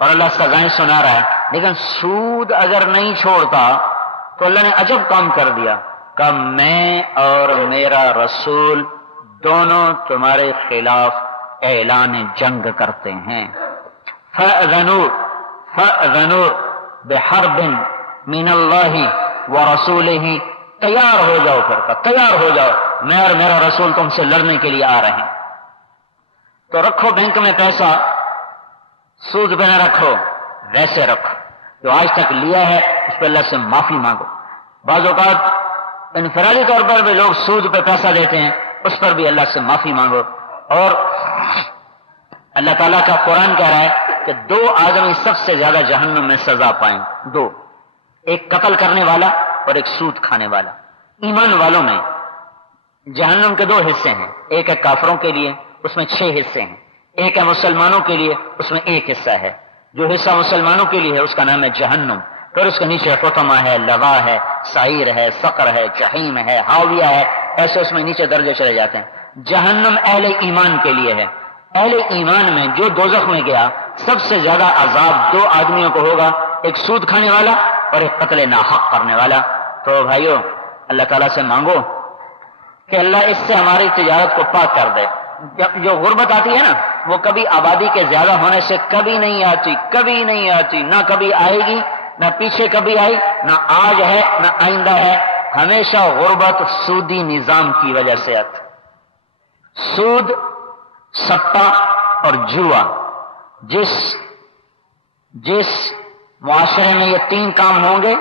اور اللہ سزائیں سنا رہا ہے۔ لیکن سود اگر نہیں چھوڑتا تو اللہ نے عجب کام کر دیا، کہ میں اور میرا رسول دونوں تمہارے خلاف اعلان جنگ کرتے ہیں۔ فَأْذَنُوا بِحَرْبٍ مِّنَ اللَّهِ وَرَسُولِهِ، تیار ہو جاؤ، پھر تیار ہو جاؤ، میں اور میرا رسول تم سے لڑنے کے لیے آ رہے ہیں۔ تو رکھو بینک میں پیسہ، سود پہ نہ رکھو، ویسے رکھو، جو آج تک لیا ہے اس پہ اللہ سے معافی مانگو. بعض اوقات انفرادی طور پر بھی لوگ سود پہ پیسہ دیتے ہیں، اس پر بھی اللہ سے معافی مانگو. اور اللہ تعالیٰ کا قرآن کہہ رہا ہے کہ 2 آدمی سب سے زیادہ جہنم میں سزا پائیں، 2، ایک قتل کرنے والا اور ایک سود کھانے والا. ایمان والوں میں جہنم کے 2 حصے ہیں، ایک ہے کافروں کے لیے اس میں 6 حصے ہیں، ایک ہے مسلمانوں کے لیے اس میں 1 حصہ ہے. جو حصہ مسلمانوں کے لیے ہے اس کا نام ہے جہنم، پھر اس کے نیچے حطمہ ہے، لظا ہے، سعیر ہے، سقر ہے، جحیم ہے، ہاویہ ہے، ایسے اس میں نیچے درجے چلے جاتے ہیں. جہنم اہل ایمان کے لیے ہے. اہل ایمان میں جو دوزخ میں گیا سب سے زیادہ عذاب 2 آدمیوں کو ہوگا، ایک سود کھانے والا اور ایک قتل ناحق کرنے والا. تو بھائیو اللہ تعالیٰ سے مانگو کہ اللہ اس سے ہماری تجارت کو پاک کر دے. جو غربت آتی ہے نا وہ کبھی آبادی کے زیادہ ہونے سے کبھی نہیں آتی، کبھی نہیں آتی، نہ کبھی آئے گی، نہ پیچھے کبھی آئی، نہ آج ہے نہ آئندہ ہے. ہمیشہ غربت سودی نظام کی وجہ سے آتی. سود، سٹا اور جوا. جس معاشرے میں یہ 3 کام ہوں گے،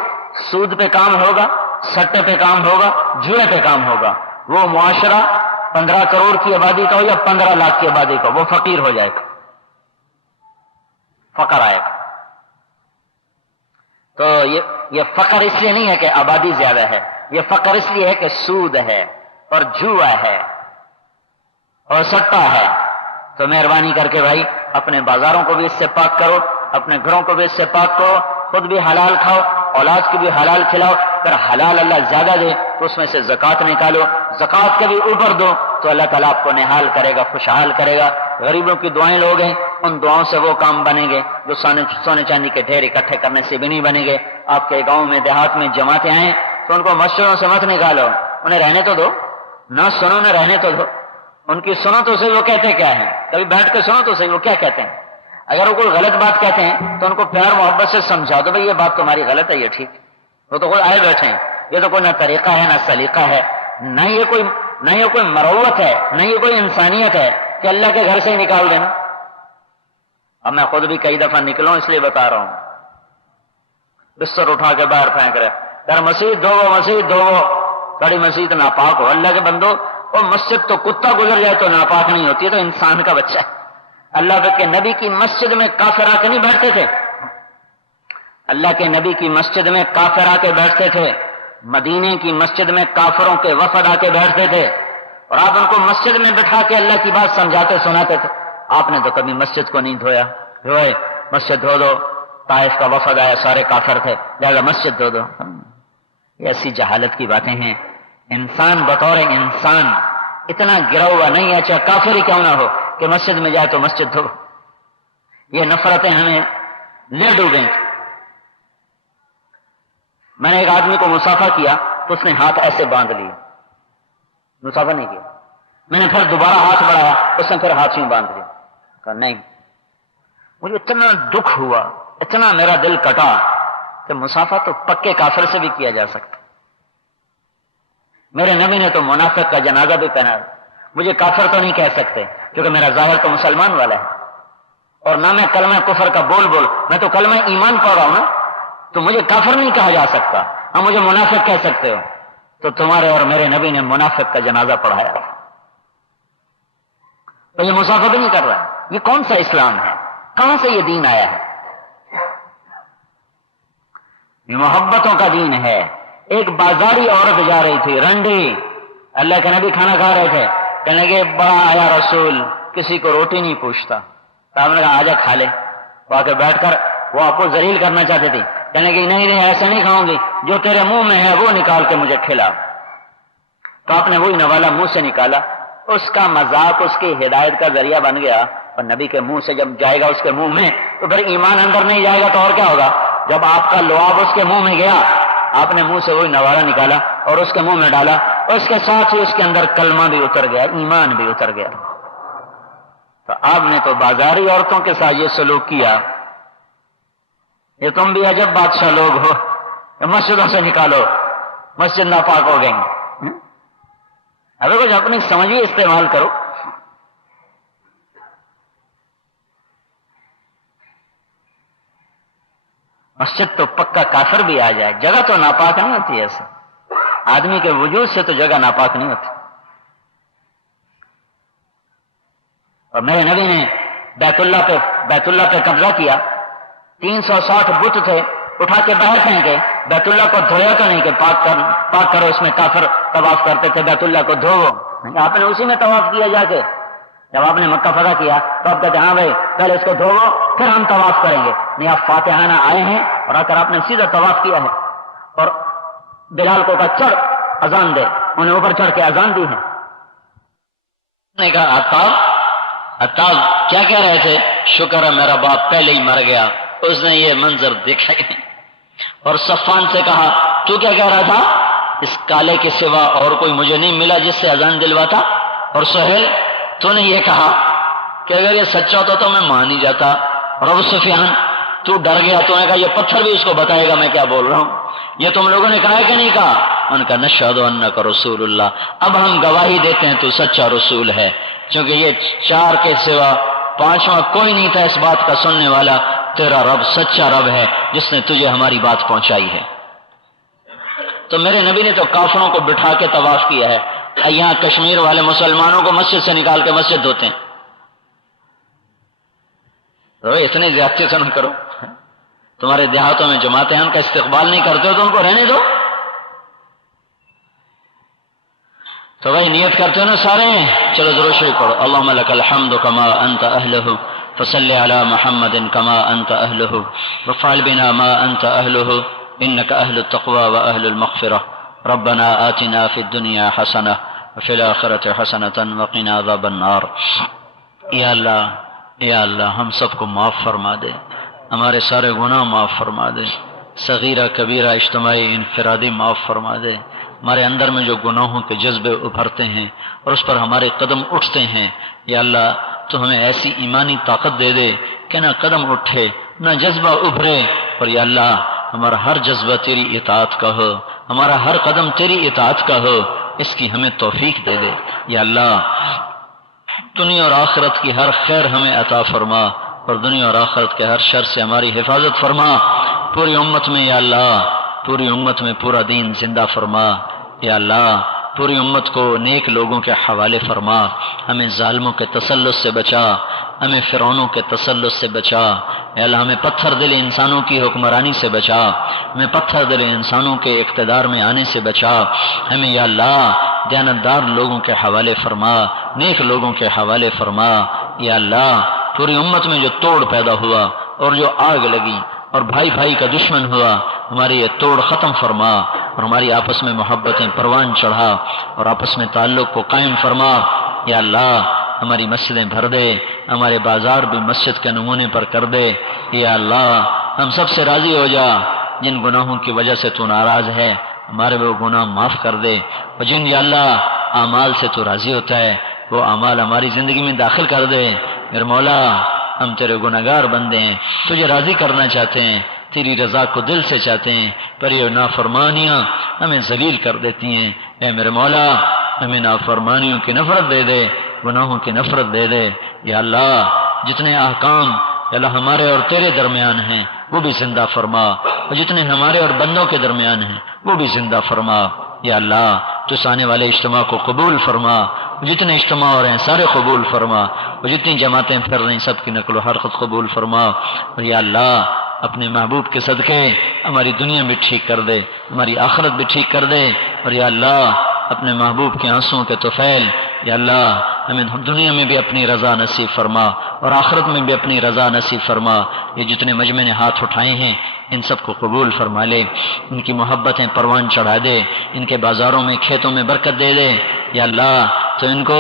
سود پہ کام ہوگا، سٹے پہ کام ہوگا، جوئے پہ کام ہوگا، وہ معاشرہ 15 کروڑ کی آبادی کا ہو یا 15 لاکھ کی آبادی کا، وہ فقیر ہو جائے گا، فقر آئے گا. تو یہ فقر اس لیے نہیں ہے کہ آبادی زیادہ ہے، یہ فقر اس لیے ہے کہ سود ہے اور جوا ہے اور سٹا ہے. تو مہربانی کر کے بھائی اپنے بازاروں کو بھی اس سے پاک کرو، اپنے گھروں کو بھی اس سے پاک کرو، خود بھی حلال کھاؤ، اولاد کو بھی حلال کھلاؤ. اگر حلال اللہ زیادہ دے تو اس میں سے زکوٰۃ نکالو، زکوٰۃ کے بھی اوپر دو تو اللہ تعالیٰ آپ کو نہال کرے گا، خوشحال کرے گا. غریبوں کی دعائیں لوگ ہیں، ان دعاؤں سے وہ کام بنیں گے جو سونے چاندی کے ڈھیر اکٹھے کرنے سے بھی نہیں بنیں گے. آپ کے گاؤں میں دیہات میں جماعتیں آئیں تو ان کو مسجدوں سے مت نکالو، انہیں رہنے تو دو، نہ سنو نہ رہنے تو دو. ان کی سنو تو صحیح وہ کہتے کیا ہیں، کبھی بیٹھ کے سنو تو صحیح وہ کیا کہتے ہیں. اگر وہ کوئی غلط بات کہتے ہیں تو ان کو پیار محبت سے سمجھا دو بھائی یہ بات تمہاری غلط ہے، یہ ٹھیک. وہ تو کوئی آئے بیٹھے ہیں، یہ تو کوئی نہ طریقہ ہے نہ سلیقہ ہے، نہ یہ کوئی مروت ہے، نہ یہ کوئی انسانیت ہے کہ اللہ کے گھر سے ہی نکال دینا. اب میں خود بھی کئی دفعہ نکلوں اس لیے بتا رہا ہوں. بستر اٹھا کے باہر پھینک رہے، در مسجد دھو، مسجد دھو، بڑی مسجد ناپاک ہو. اللہ کے بندو، اور مسجد تو کتا گزر جائے تو ناپاک نہیں ہوتی ہے، تو انسان کا بچہ ہے. اللہ کے نبی کی مسجد میں کافر آ کے نہیں بیٹھتے تھے، اللہ کے نبی کی مسجد میں کافر آ کے بیٹھتے تھے. مدینے کی مسجد میں کافروں کے وفد آ کے بیٹھتے تھے اور آپ ان کو مسجد میں بٹھا کے اللہ کی بات سمجھاتے سناتے تھے. آپ نے تو کبھی مسجد کو نہیں دھویا. دھوئے مسجد دھو دو، طائف کا وفد آیا سارے کافر تھے لہذا مسجد دھو دو. یہ ایسی جہالت کی باتیں ہیں. انسان بطور انسان اتنا گرا ہوا نہیں ہے، چاہے کافر ہی کیوں نہ ہو، کہ مسجد میں جائے تو مسجد دھو. یہ نفرتیں ہمیں لے ڈوبیں. میں نے ایک آدمی کو مسافہ کیا تو اس نے ہاتھ ایسے باندھ لیے، مسافہ نہیں کیا. میں نے پھر دوبارہ ہاتھ بڑھایا، اس نے پھر ہاتھ یوں باندھ لیا. کہا نہیں. مجھے اتنا دکھ ہوا، اتنا میرا دل کٹا کہ مسافہ تو پکے کافر سے بھی کیا جا سکتا. میرے نبی نے تو منافق کا جنازہ بھی پہنا. مجھے کافر تو نہیں کہہ سکتے کیونکہ میرا ظاہر تو مسلمان والا ہے، اور نہ میں کلمہ کفر کا بول میں تو کلمہ ایمان پڑھ رہا ہوں نا، تو مجھے کافر نہیں کہا جا سکتا. ہم مجھے منافق کہہ سکتے ہو. تو تمہارے اور میرے نبی نے منافق کا جنازہ پڑھایا، تو یہ مسافہ بھی نہیں کر رہا ہے. یہ کون سا اسلام ہے؟ کہاں سے یہ دین آیا ہے؟ یہ محبتوں کا دین ہے. ایک بازاری عورت جا رہی تھی، رنڈی، اللہ کے نبی کھانا کھا رہے تھے، کہنے لگے بڑا آیا رسول، کسی کو روٹی نہیں پوچھتا. تو آپ نے کہا آجا کھا لے. وہ آ کے بیٹھ کر وہ آپ کو ذلیل کرنا چاہتے تھے، کہنے لگے نہیں ایسا نہیں کھاؤں گی، جو تیرے منہ میں ہے وہ نکال کے مجھے کھلا. تو آپ نے وہی نوالا منہ سے نکالا. اس کا مذاق اس کی ہدایت کا ذریعہ بن گیا، اور نبی کے منہ سے جب جائے گا اس کے منہ میں تو پھر ایمان اندر نہیں جائے گا تو اور کیا ہوگا؟ جب آپ کا لعاب اس کے منہ میں گیا، آپ نے منہ سے وہی نوالا نکالا اور اس کے منہ میں ڈالا، اور اس کے ساتھ ہی اس کے اندر کلمہ بھی اتر گیا، ایمان بھی اتر گیا. تو آپ نے تو بازاری عورتوں کے ساتھ یہ سلوک کیا. یہ تم بھی عجب بادشاہ لوگ ہو، مسجدوں سے نکالو، مسجد ناپاک ہو گئی. ابھی کچھ اپنی سمجھ استعمال کرو. مسجد تو پکا کافر بھی آ جائے، جگہ تو ناپاک نہیں ہوتی ایسے، آدمی کے وجود سے تو جگہ ناپاک نہیں ہوتی۔ اور میرے نبی نے بیت اللہ پہ قبضہ کیا، 360 بت تھے، اٹھا کے باہر پھینکے، بیت اللہ کو دھویا تو نہیں کہ پاک کرو، اس میں کافر طواف کرتے تھے، بیت اللہ کو دھوو، آپ نے اسی میں طواف کیا جا کے۔ جب آپ نے مکہ فتح کیا تو آپ کہتے ہیں ہاں بھائی پہلے اس کو دھوو پھر ہم طواف کریں گے، نہیں آپ فاتحانہ آئے ہیں اور آ کر آپ نے سیدھا طواف کیا ہے۔ اور بلال کو کہا چڑھ اذان دے، انہیں اوپر چڑھ کے اذان دی ہے۔ نے کہا عطاب کیا کہہ رہے تھے؟ شکر ہے میرا باپ پہلے ہی مر گیا، اس نے یہ منظر دیکھا ہی نہیں۔ اور صفان سے کہا تو کیا کہہ رہا تھا؟ اس کالے کے سوا اور کوئی مجھے نہیں ملا جس سے اذان دلواتا۔ اور سہیل تو نے یہ کہا کہ اگر یہ سچا ہوتا تو میں مان ہی جاتا۔ اور ابو سفیان تو ڈر گیا، تو نے کہا یہ پتھر بھی اس کو بتائے گا میں کیا بول رہا ہوں۔ یہ تم لوگوں نے کہا ہے کہ نہیں کہا؟ ان کا نشہد انک رسول اللہ، اب ہم گواہی دیتے ہیں تو سچا رسول ہے، کیونکہ یہ 4 کے سوا 5واں کوئی نہیں تھا اس بات کا سننے والا، تیرا رب سچا رب ہے جس نے تجھے ہماری بات پہنچائی ہے۔ تو میرے نبی نے تو کافروں کو بٹھا کے طواف کیا ہے، یہاں کشمیر والے مسلمانوں کو مسجد سے نکال کے مسجد دھوتے ہیں۔ اتنے زیادتی سے نہ کرو، تمہارے دیہاتوں میں جماعتیں ان کا استقبال نہیں کرتے ہو تو ان کو رہنے دو۔ تو بھائی نیت کرتے ہو نا سارے، چلو ضرور شریف پڑھو، اللہم لک الحمد کما انت اہلہ فصل علی محمد کما انت اہلہ وفعل بنا ما انت اہلہ انک اہل التقوی و اہل المغفرہ ربنا آتنا فی الدنیا حسنہ وفی الآخرۃ حسنۃ وقنا عذاب النار۔ یا اللہ ہم سب کو معاف فرما دے، ہمارے سارے گناہ معاف فرما دے، صغیرہ کبیرہ اجتماعی انفرادی معاف فرما دے۔ ہمارے اندر میں جو گناہوں کے جذبے ابھرتے ہیں اور اس پر ہمارے قدم اٹھتے ہیں، یا اللہ تو ہمیں ایسی ایمانی طاقت دے دے کہ نہ قدم اٹھے نہ جذبہ ابھرے، اور یا اللہ ہمارا ہر جذبہ تیری اطاعت کا ہو، ہمارا ہر قدم تیری اطاعت کا ہو، اس کی ہمیں توفیق دے دے۔ یا اللہ دنیا اور آخرت کی ہر خیر ہمیں عطا فرما، اور دنیا اور آخرت کے ہر شر سے ہماری حفاظت فرما۔ پوری امت میں یا اللہ، پوری امت میں پورا دین زندہ فرما۔ یا اللہ پوری امت کو نیک لوگوں کے حوالے فرما، ہمیں ظالموں کے تسلط سے بچا، ہمیں فرعونوں کے تسلط سے بچا۔ یا اللہ ہمیں پتھر دل انسانوں کی حکمرانی سے بچا، ہمیں پتھر دل انسانوں کے اقتدار میں آنے سے بچا۔ ہمیں یا اللہ دیانتدار لوگوں کے حوالے فرما، نیک لوگوں کے حوالے فرما۔ یا اللہ پوری امت میں جو توڑ پیدا ہوا اور جو آگ لگی اور بھائی بھائی کا دشمن ہوا، ہماری یہ توڑ ختم فرما، اور ہماری آپس میں محبتیں پروان چڑھا اور آپس میں تعلق کو قائم فرما۔ یا اللہ ہماری مسجدیں بھر دے، ہمارے بازار بھی مسجد کے نمونے پر کر دے۔ یا اللہ ہم سب سے راضی ہو جا، جن گناہوں کی وجہ سے تو ناراض ہے ہمارے وہ گناہ معاف کر دے، اور جن یا اللہ اعمال سے تو راضی ہوتا ہے وہ اعمال ہماری زندگی میں داخل کر دے۔ میرے مولا ہم تیرے گناہگار بندے ہیں، تجھے راضی کرنا چاہتے ہیں، تیری رضا کو دل سے چاہتے ہیں، پر یہ نافرمانیاں ہمیں ذلیل کر دیتی ہیں۔ اے میرے مولا ہمیں نافرمانیوں کی نفرت دے دے، گناہوں کی نفرت دے دے۔ یا اللہ جتنے احکام یا اللہ ہمارے اور تیرے درمیان ہیں وہ بھی زندہ فرما، اور جتنے ہمارے اور بندوں کے درمیان ہیں وہ بھی زندہ فرما۔ یا اللہ تو اس آنے والے اجتماع کو قبول فرما، جتنے اجتماع ہو رہے ہیں سارے قبول فرما، اور جتنی جماعتیں پھر رہی ہیں سب کی نقل و حرکت قبول فرما۔ اور یا اللہ اپنے محبوب کے صدقے ہماری دنیا بھی ٹھیک کر دے، ہماری آخرت بھی ٹھیک کر دے۔ اور یا اللہ اپنے محبوب کے آنسوؤں کے طفیل یا اللہ ہمیں دنیا میں بھی اپنی رضا نصیب فرما اور آخرت میں بھی اپنی رضا نصیب فرما۔ یہ جتنے مجمع نے ہاتھ اٹھائے ہیں ان سب کو قبول فرما لے، ان کی محبتیں پروان چڑھا دے، ان کے بازاروں میں کھیتوں میں برکت دے دے۔ یا اللہ تو ان کو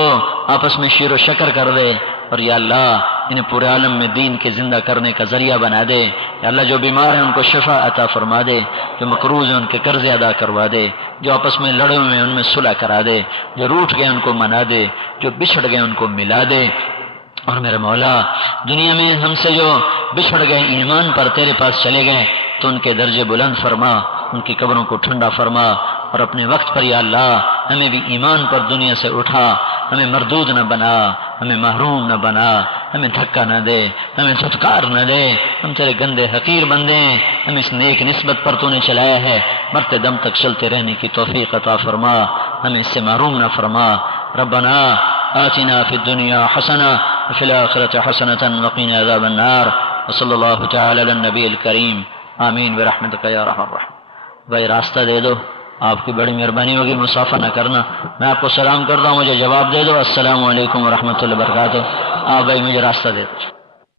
آپس میں شیر و شکر کر دے، اور یا اللہ انہیں پورے عالم میں دین کے زندہ کرنے کا ذریعہ بنا دے۔ یا اللہ جو بیمار ہیں ان کو شفا عطا فرما دے، جو مقروض ہیں ان کے قرض ادا کروا دے، جو آپس میں لڑے ہوئے ہیں ان میں صلح کرا دے، جو روٹھ گئے ان کو منا دے، جو بچھڑ گئے ان کو ملا دے۔ اور میرے مولا دنیا میں ہم سے جو بچھڑ گئے ایمان پر تیرے پاس چلے گئے تو ان کے درجے بلند فرما، ان کی قبروں کو ٹھنڈا فرما، اور اپنے وقت پر یا اللہ ہمیں بھی ایمان پر دنیا سے اٹھا، ہمیں مردود نہ بنا، ہمیں محروم نہ بنا، ہمیں دھکا نہ دے، ہمیں ستکار نہ دے۔ ہم تیرے گندے حقیر بندے ہیں، ہم اس نیک نسبت پر تو نے چلایا ہے، مرتے دم تک چلتے رہنے کی توفیق عطا فرما، ہمیں اس سے محروم نہ فرما۔ ربنا آتنا فی الدنیا حسنہ وفی الآخرۃ حسنۃ وقنا عذاب النار، وصلی اللہ تعالی علی النبی الکریم، آمین برحمتک یا ارحم الراحمین۔ بھائی راستہ دے دو، آپ کی بڑی مہربانی ہوگی، مسافہ نہ کرنا، میں آپ کو سلام کرتا ہوں، مجھے جواب دے دو، السلام علیکم ورحمۃ اللہ وبرکاتہ۔ آپ بھائی مجھے راستہ دے دو۔